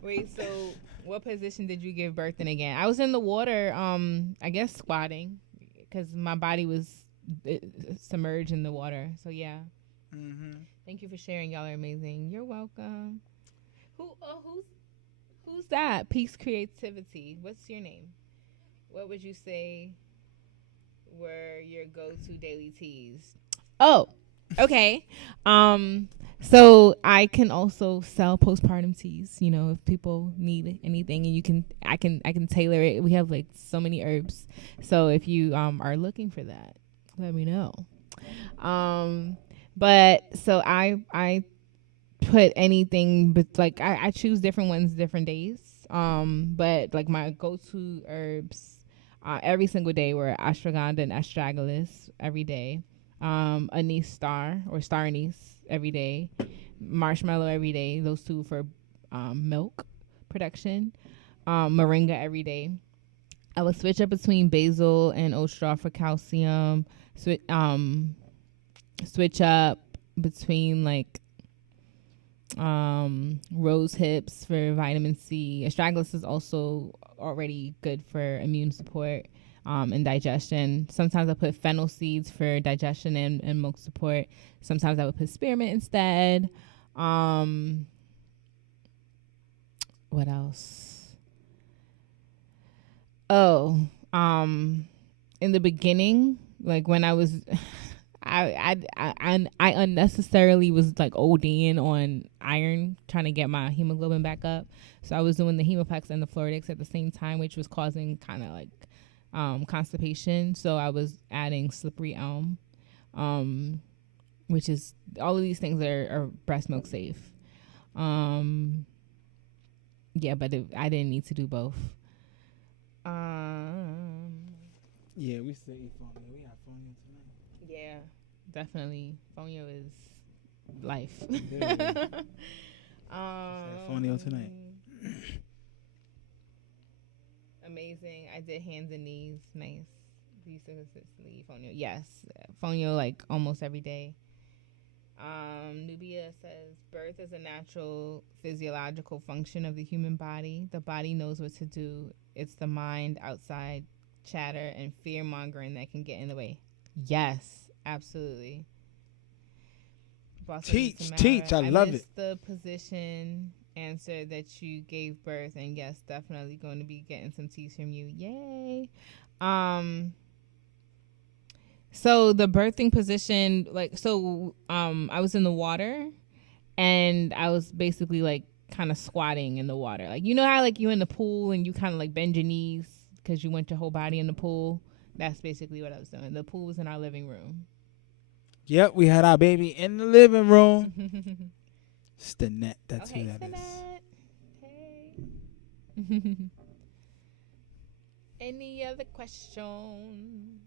Wait, so what position did you give birth in again? I was in the water, I guess squatting, because my body was submerged in the water. So yeah. Thank you for sharing. Y'all are amazing. You're welcome. Who's that? Peace Creativity. What's your name? What would you say were your go-to daily teas? Oh, okay. So I can also sell postpartum teas. You know, if people need anything, and I can tailor it. We have like so many herbs. So if you are looking for that, let me know. But so I put anything, but like I choose different ones different days. But like my go-to herbs every single day were ashwagandha and astragalus every day. Anise star or star anise every day. Marshmallow every day. Those two for milk production. Moringa every day. I would switch up between basil and oat straw for calcium. Switch up between like rose hips for vitamin C. Astragalus is also already good for immune support and digestion. Sometimes I put fennel seeds for digestion and milk support. Sometimes I would put spearmint instead. What else? Oh, in the beginning, like when I was I unnecessarily was like ODing on iron, trying to get my hemoglobin back up. So I was doing the Hemoplex and the Floridix at the same time, which was causing kind of like constipation. So I was adding slippery elm, which is all of these things are breast milk safe. Yeah, but I didn't need to do both. Yeah, we still eat fonio. We have fonio tonight. Yeah, definitely. Fonio is life. Fonio tonight. Amazing. I did hands and knees. Nice. Do you consistently eat fonio? Yes. Fonio like almost every day. Nubia says birth is a natural physiological function of the human body. The body knows what to do. It's the mind outside chatter and fear mongering that can get in the way. Yes, absolutely. Teach. I love it. The position answer that you gave birth, and yes, definitely going to be getting some teas from you. Yay. So the birthing position, like, so I was in the water, and I was basically like kind of squatting in the water. Like, you know how like you in the pool and you kind of like bend your knees because you went your whole body in the pool? That's basically what I was doing. The pool was in our living room. Yep, we had our baby in the living room. It's the net. That's who that is. Hey. Any other questions?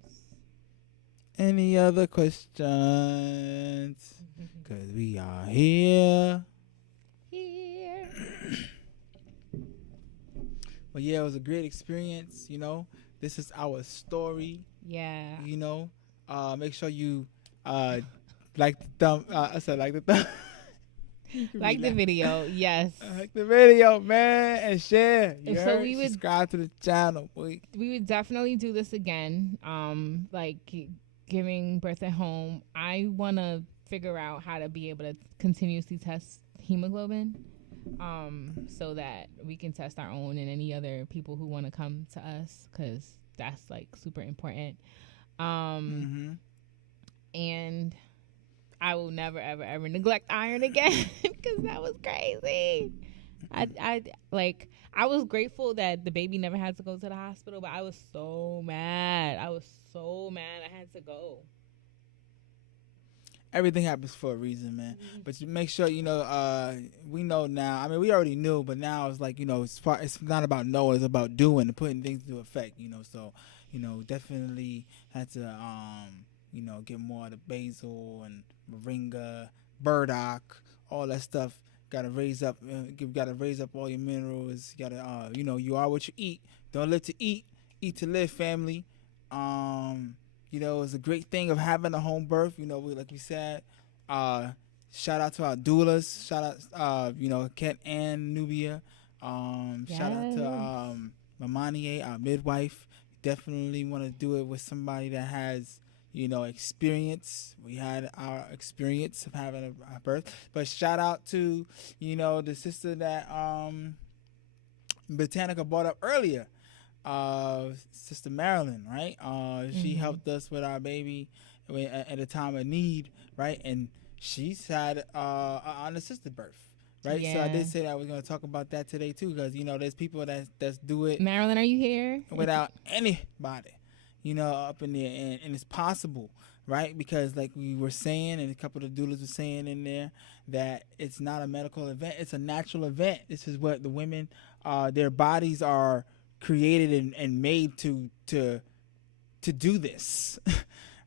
Any other questions? Because we are here. Well, yeah, it was a great experience. You know, this is our story. Yeah. You know, make sure you like the thumb. I said like the thumb. Like the video, yes. Like the video, man, and share. So we would subscribe to the channel, boy. We would definitely do this again. Like giving birth at home. I want to figure out how to be able to continuously test hemoglobin, so that we can test our own and any other people who want to come to us, because that's like super important. And I will never, ever, ever neglect iron again, because that was crazy. I was grateful that the baby never had to go to the hospital, but I was so mad. I had to go. Everything happens for a reason, man. But you make sure, you know, we know now. I mean, we already knew, but now it's like, you know, it's not about knowing, it's about doing and putting things into effect, you know. So, you know, definitely had to, you know, get more of the basil and moringa, burdock, all that stuff. Got to raise up all your minerals. Got to, you know, you are what you eat. Don't live to eat to live, family. You know, it's a great thing of having a home birth. You know, like we said, shout out to our doulas. Shout out, you know, Kent and Nubia. Yes. Shout out to Mamanie, our midwife. Definitely want to do it with somebody that has, experience. We had our experience of having a birth. But shout out to, the sister that Botanica brought up earlier, Sister Marilyn, right? She helped us with our baby at a time of need, right? And she's had an unassisted birth. Right, Yeah. so I did say that we're going to talk about that today too, because there's people that's do it Marilyn, are you here? without anybody, up in there, and it's possible, right? Because like we were saying, and a couple of the doulas were saying in there, that it's not a medical event; it's a natural event. This is what the women, their bodies are created and made to do this.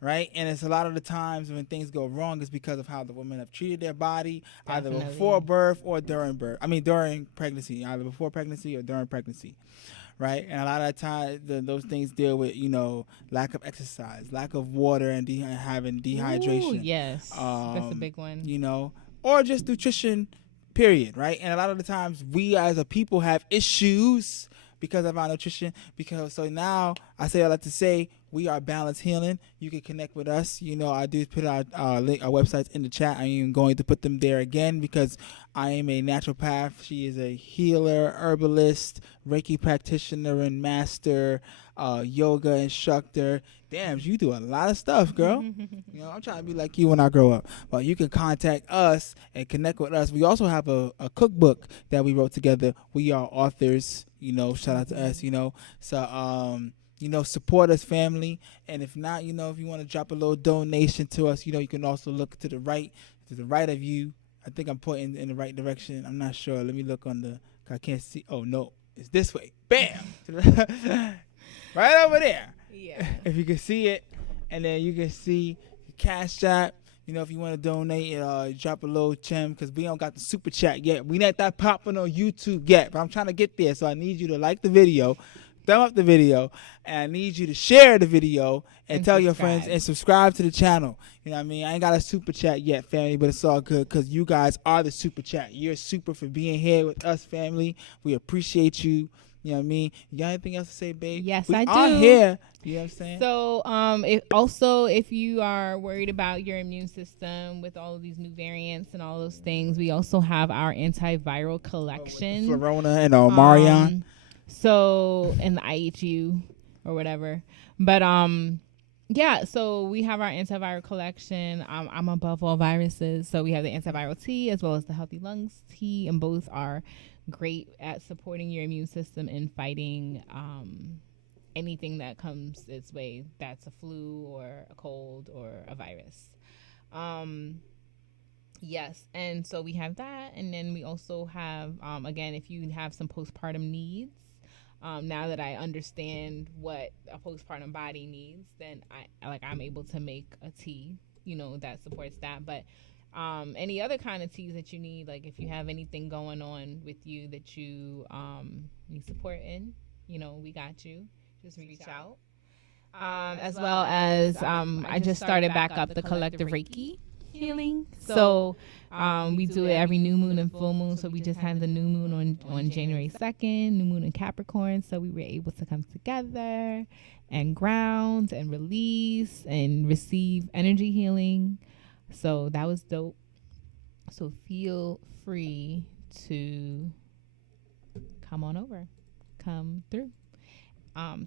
Right, and it's a lot of the times when things go wrong is because of how the women have treated their body, either before birth or during birth. I mean, during pregnancy, either before pregnancy or during pregnancy, right? And a lot of times those things deal with lack of exercise, lack of water, and having dehydration. Ooh, yes, that's a big one. Or just nutrition, period. Right, and a lot of the times we as a people have issues because of our nutrition. So now I say I like to say we are Balance Healing. You can connect with us. I do put our link, our websites in the chat. I am going to put them there again because I am a naturopath. She is a healer, herbalist, Reiki practitioner and master, yoga instructor. Damn, you do a lot of stuff, girl. I'm trying to be like you when I grow up. But you can contact us and connect with us. We also have a cookbook that we wrote together. We are authors, shout out to us, So, support us, family. And if not, if you want to drop a little donation to us, you can also look to the right of you. I think I'm pointing in the right direction. I'm not sure. Let me look I can't see. Oh, no. It's this way. Bam! Right over there. Yeah. If you can see it. And then you can see the Cash App. If you want to donate, drop a little gem because we don't got the super chat yet. We not that popping on YouTube yet, but I'm trying to get there. So I need you to like the video, thumb up the video, and I need you to share the video and tell your friends and subscribe to the channel. You know what I mean? I ain't got a super chat yet, family, but it's all good because you guys are the super chat. You're super for being here with us, family. We appreciate you. You know what I mean? You got anything else to say, babe? Yes, we I are do. Here. You know what I'm saying? So, if you are worried about your immune system with all of these new variants and all those things, we also have our antiviral collection. Florona and Marion. And the IHU or whatever. But so we have our antiviral collection. I'm above all viruses. So we have the antiviral tea as well as the healthy lungs tea, and both are great at supporting your immune system and fighting anything that comes its way that's a flu or a cold or a virus. Yes, and so we have that, and then we also have again, if you have some postpartum needs, now that I understand what a postpartum body needs, then I'm able to make a tea that supports that. But any other kind of teas that you need, like if you have anything going on with you that you need support in, we got you. Just reach out. As well as I just started back up the collective Reiki healing. So we do it every new moon and full moon. So we just had the new moon on January 2nd, new moon in Capricorn. So we were able to come together and ground and release and receive energy healing. So that was dope. So feel free to come on over, come through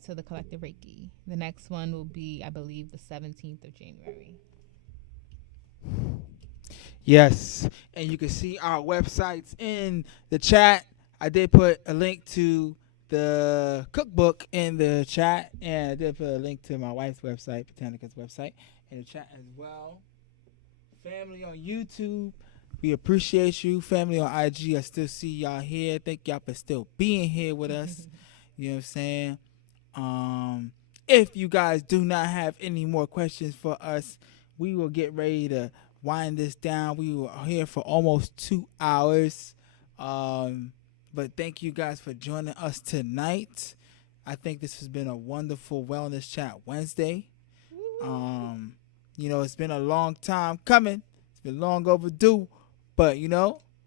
to the collective Reiki. The next one will be, I believe, the 17th of January. Yes, and you can see our websites in the chat. I did put a link to the cookbook in the chat, and I did put a link to my wife's website, Botanica's website, in the chat as well. Family on YouTube, we appreciate you. Family on IG, I still see y'all here. Thank y'all for still being here with us. You know what I'm saying? If you guys do not have any more questions for us, we will get ready to wind this down. We were here for almost 2 hours. But thank you guys for joining us tonight. I think this has been a wonderful Wellness Chat Wednesday. It's been a long time coming. It's been long overdue. But,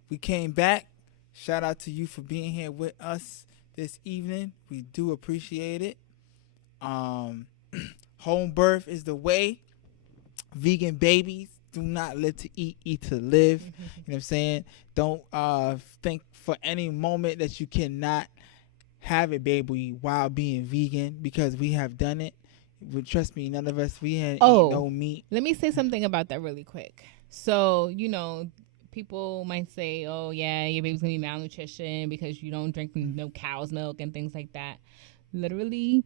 we came back. Shout out to you for being here with us this evening. We do appreciate it. Home birth is the way. vegan babies do not live to eat to live. You know what I'm saying? Don't think for any moment that you cannot have a baby while being vegan, because we have done it. But trust me, none of us, we had eat no meat. Let me say something about that really quick. So, you know, people might say, oh, yeah, your baby's going to be malnutrition because you don't drink no cow's milk and things like that. Literally,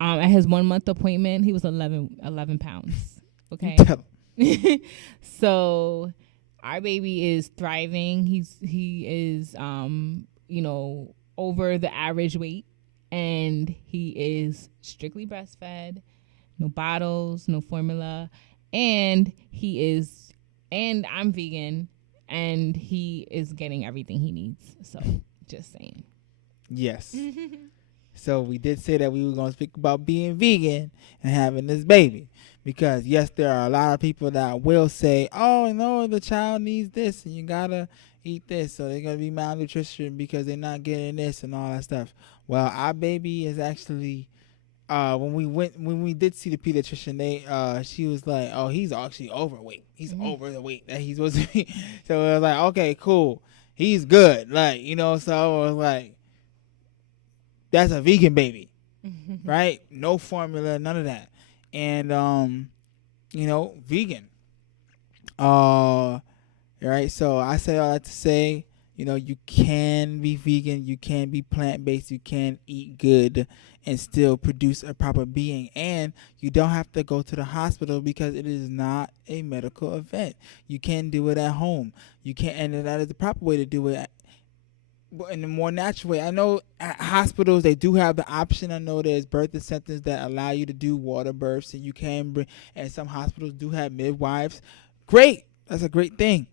at his 1 month appointment, he was 11 pounds. Okay. So our baby is thriving. He is, you know, over the average weight, and he is strictly breastfed, no bottles, no formula, and I'm vegan, and he is getting everything he needs. So just saying. Yes. So we did say that we were going to speak about being vegan and having this baby, because yes, there are a lot of people that will say, oh no, the child needs this and you gotta eat this, so they're gonna be malnutrition because they're not getting this and all that stuff. Well, our baby is actually, when we did see the pediatrician, she was like, oh, he's actually overweight. He's over the weight that he's supposed to be. So it was like, okay, cool, he's good, like, you know. So it was like, that's a vegan baby, right? No formula, none of that. And you know, vegan. Right. So I say all that to say, you know, you can be vegan, you can be plant-based, you can eat good and still produce a proper being. And you don't have to go to the hospital because it is not a medical event. You can do it at home. You can, and that is the proper way to do it, in a more natural way. I know at hospitals they do have the option. I know there's birthing centers that allow you to do water births, and you can bring, and some hospitals do have midwives. Great, that's a great thing.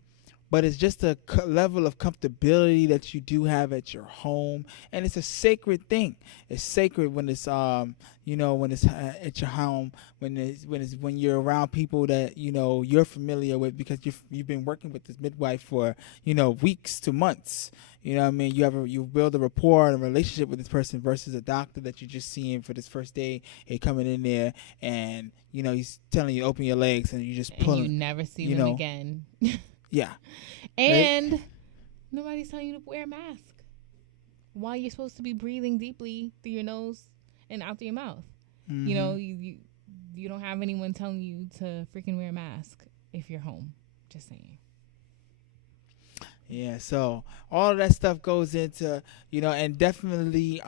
But it's just a level of comfortability that you do have at your home, and it's a sacred thing. It's sacred when it's you know, when it's at your home, when you're around people that, you know, you're familiar with, because you've been working with this midwife for, you know, weeks to months. You know what I mean? You build a rapport and a relationship with this person versus a doctor that you're just seeing for this first day. He coming in there and, you know, he's telling you to open your legs and you just pulling. And you never see him again. Yeah. And right? Nobody's telling you to wear a mask while you're supposed to be breathing deeply through your nose and out through your mouth. Mm-hmm. You know, you don't have anyone telling you to freaking wear a mask if you're home. Just saying. Yeah, so all of that stuff goes into, you know, and definitely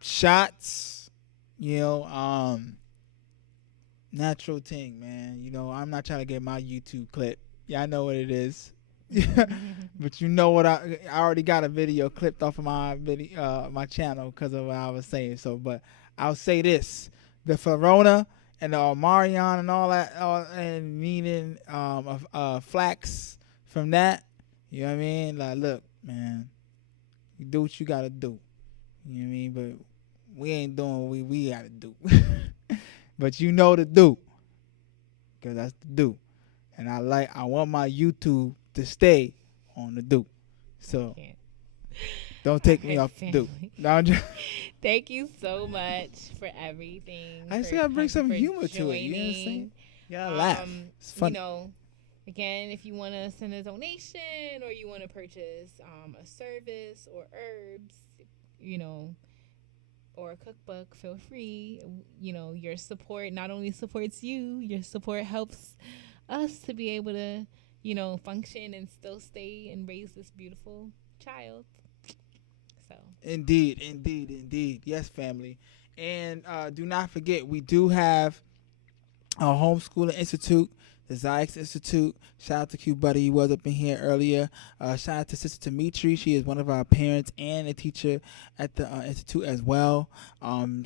shots, you know, natural thing, man. You know, I'm not trying to get my YouTube clip. Yeah, I know what it is. But you know what, I already got a video clipped off of my video, my channel, because of what I was saying. So, but I'll say this: the Florona and the Omarion and all that, and needing flax from that. You know what I mean? Like, look, man, you do what you gotta do. You know what I mean? But we ain't doing what we gotta do. But you know the do, because that's the do. And I want my YouTube to stay on the do. So don't take me off the do. No, thank you so much for everything. I just gotta bring some humor to it. You know what I'm saying? You gotta laugh. It's fun. You know, again, if you want to send a donation or you want to purchase a service or herbs, you know, or a cookbook, feel free. You know, your support not only supports you, your support helps us to be able to, you know, function and still stay and raise this beautiful child. So indeed, yes, family. And do not forget, we do have a homeschooling institute, the Zyx Institute. Shout out to Q Buddy, he was up in here earlier. Shout out to Sister Dimitri, she is one of our parents and a teacher at the institute as well.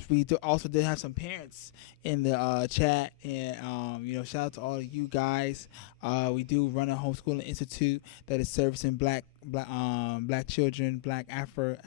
We also did have some parents in the chat, and you know, shout out to all of you guys. We do run a homeschooling institute that is servicing black black children, black African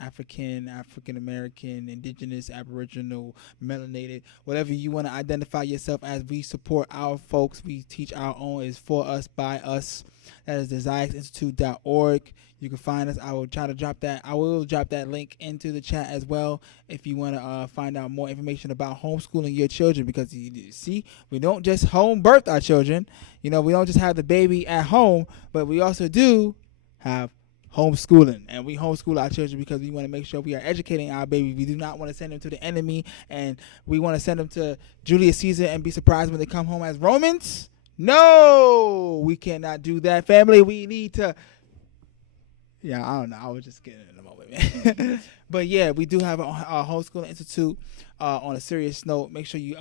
American, indigenous, aboriginal, melanated, whatever you want to identify yourself as. We support our folks. We teach our own. It's for us, by us. That is desireinstitute.org. You can find us. I will drop that link into the chat as well if you want to find out more information about homeschooling your children, because you see, we don't just home birth our children. We don't just have the baby at home, but we also do have homeschooling, and we homeschool our children because we want to make sure we are educating our baby. We do not want to send them to the enemy, and we want to send them to Julius Caesar and be surprised when they come home as Romans. No, we cannot do that, family. We need to. Yeah, I don't know. I was just getting in a moment, man. But yeah, we do have a homeschooling institute. On a serious note, make sure you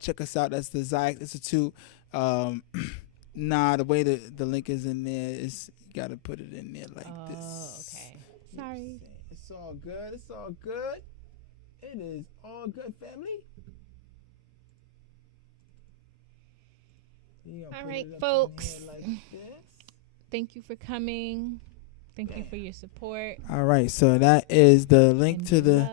check us out. That's the Ziax Institute. The way the link is in there is, you gotta put it in there like this. Okay. Sorry. It's all good. It's all good. It is all good, family. All right, folks. Like thank you for coming. Thank you for your support. All right, so that is the link to the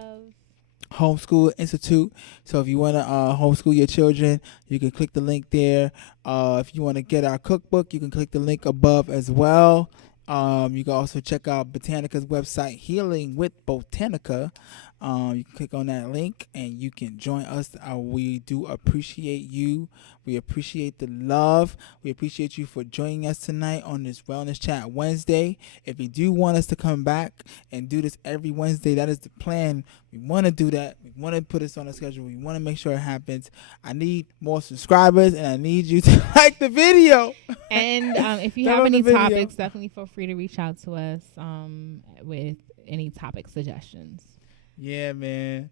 Homeschool Institute. So if you want to homeschool your children, you can click the link there. If you want to get our cookbook, you can click the link above as well. You can also check out Botanica's website, Healing with Botanica. You can click on that link and you can join us. We do appreciate you. We appreciate the love. We appreciate you for joining us tonight on this Wellness Chat Wednesday. If you do want us to come back and do this every Wednesday, that is the plan. We want to do that. We want to put this on the schedule. We want to make sure it happens. I need more subscribers, and I need you to like the video. And if you have any topics, definitely feel free to reach out to us with any topic suggestions. Yeah, man.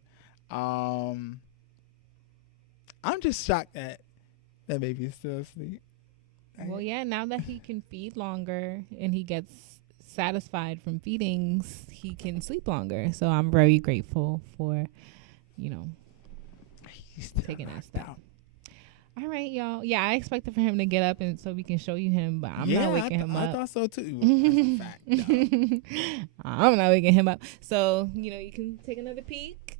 I'm just shocked that baby is still asleep. Well, yeah, now that he can feed longer and he gets satisfied from feedings, he can sleep longer. So I'm very grateful for, taking that step. All right, y'all. Yeah, I expected for him to get up and so we can show you him, but I'm not waking him up. I thought so too. That's a fact, no. I'm not waking him up. So, you can take another peek.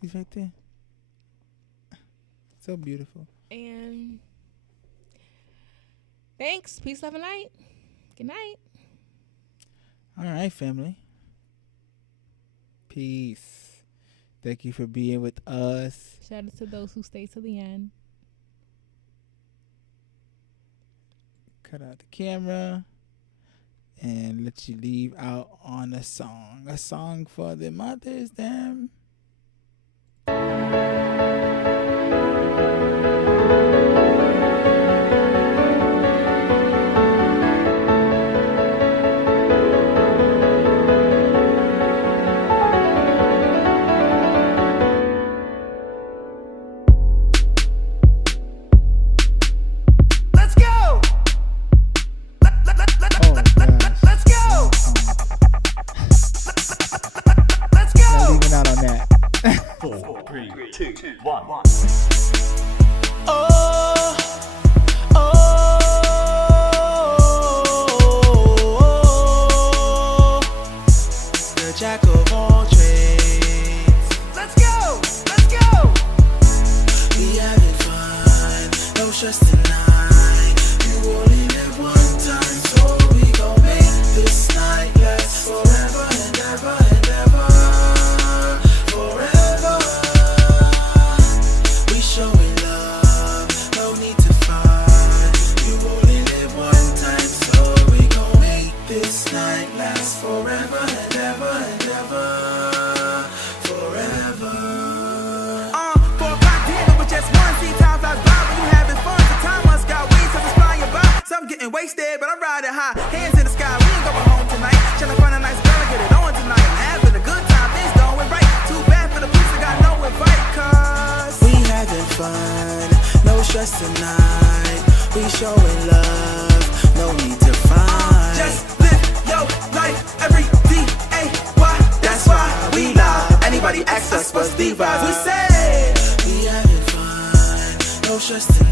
He's right there. So beautiful. And thanks. Peace, love, and light. Good night. All right, family. Peace. Thank you for being with us. Shout out to those who stay to the end. Cut out the camera and let you leave out on a song. A song for the mothers, them. Jack of all trades. Let's go, let's go. We having fun, no stress tonight. You only live one time, so we gon' make this night last forever and ever and ever, forever. We showing love, no need to fight. You only live one time, so we gon' make this night last forever and ever and ever, forever. For a goddamn, but just one. See time flies by when you having fun. The time must got waste, cause it's flying by. Some getting wasted, but I'm riding high. Hands in the sky, we ain't going home tonight. Tryna find a nice girl and get it on tonight. Having a good time, things going right. Too bad for the police, I got no invite, cause we having fun, no stress tonight. We showing love, no need to fight. Just live your life every day. That's why we lie. Anybody ask us what's the vibe? We say we having fun, no stress tonight.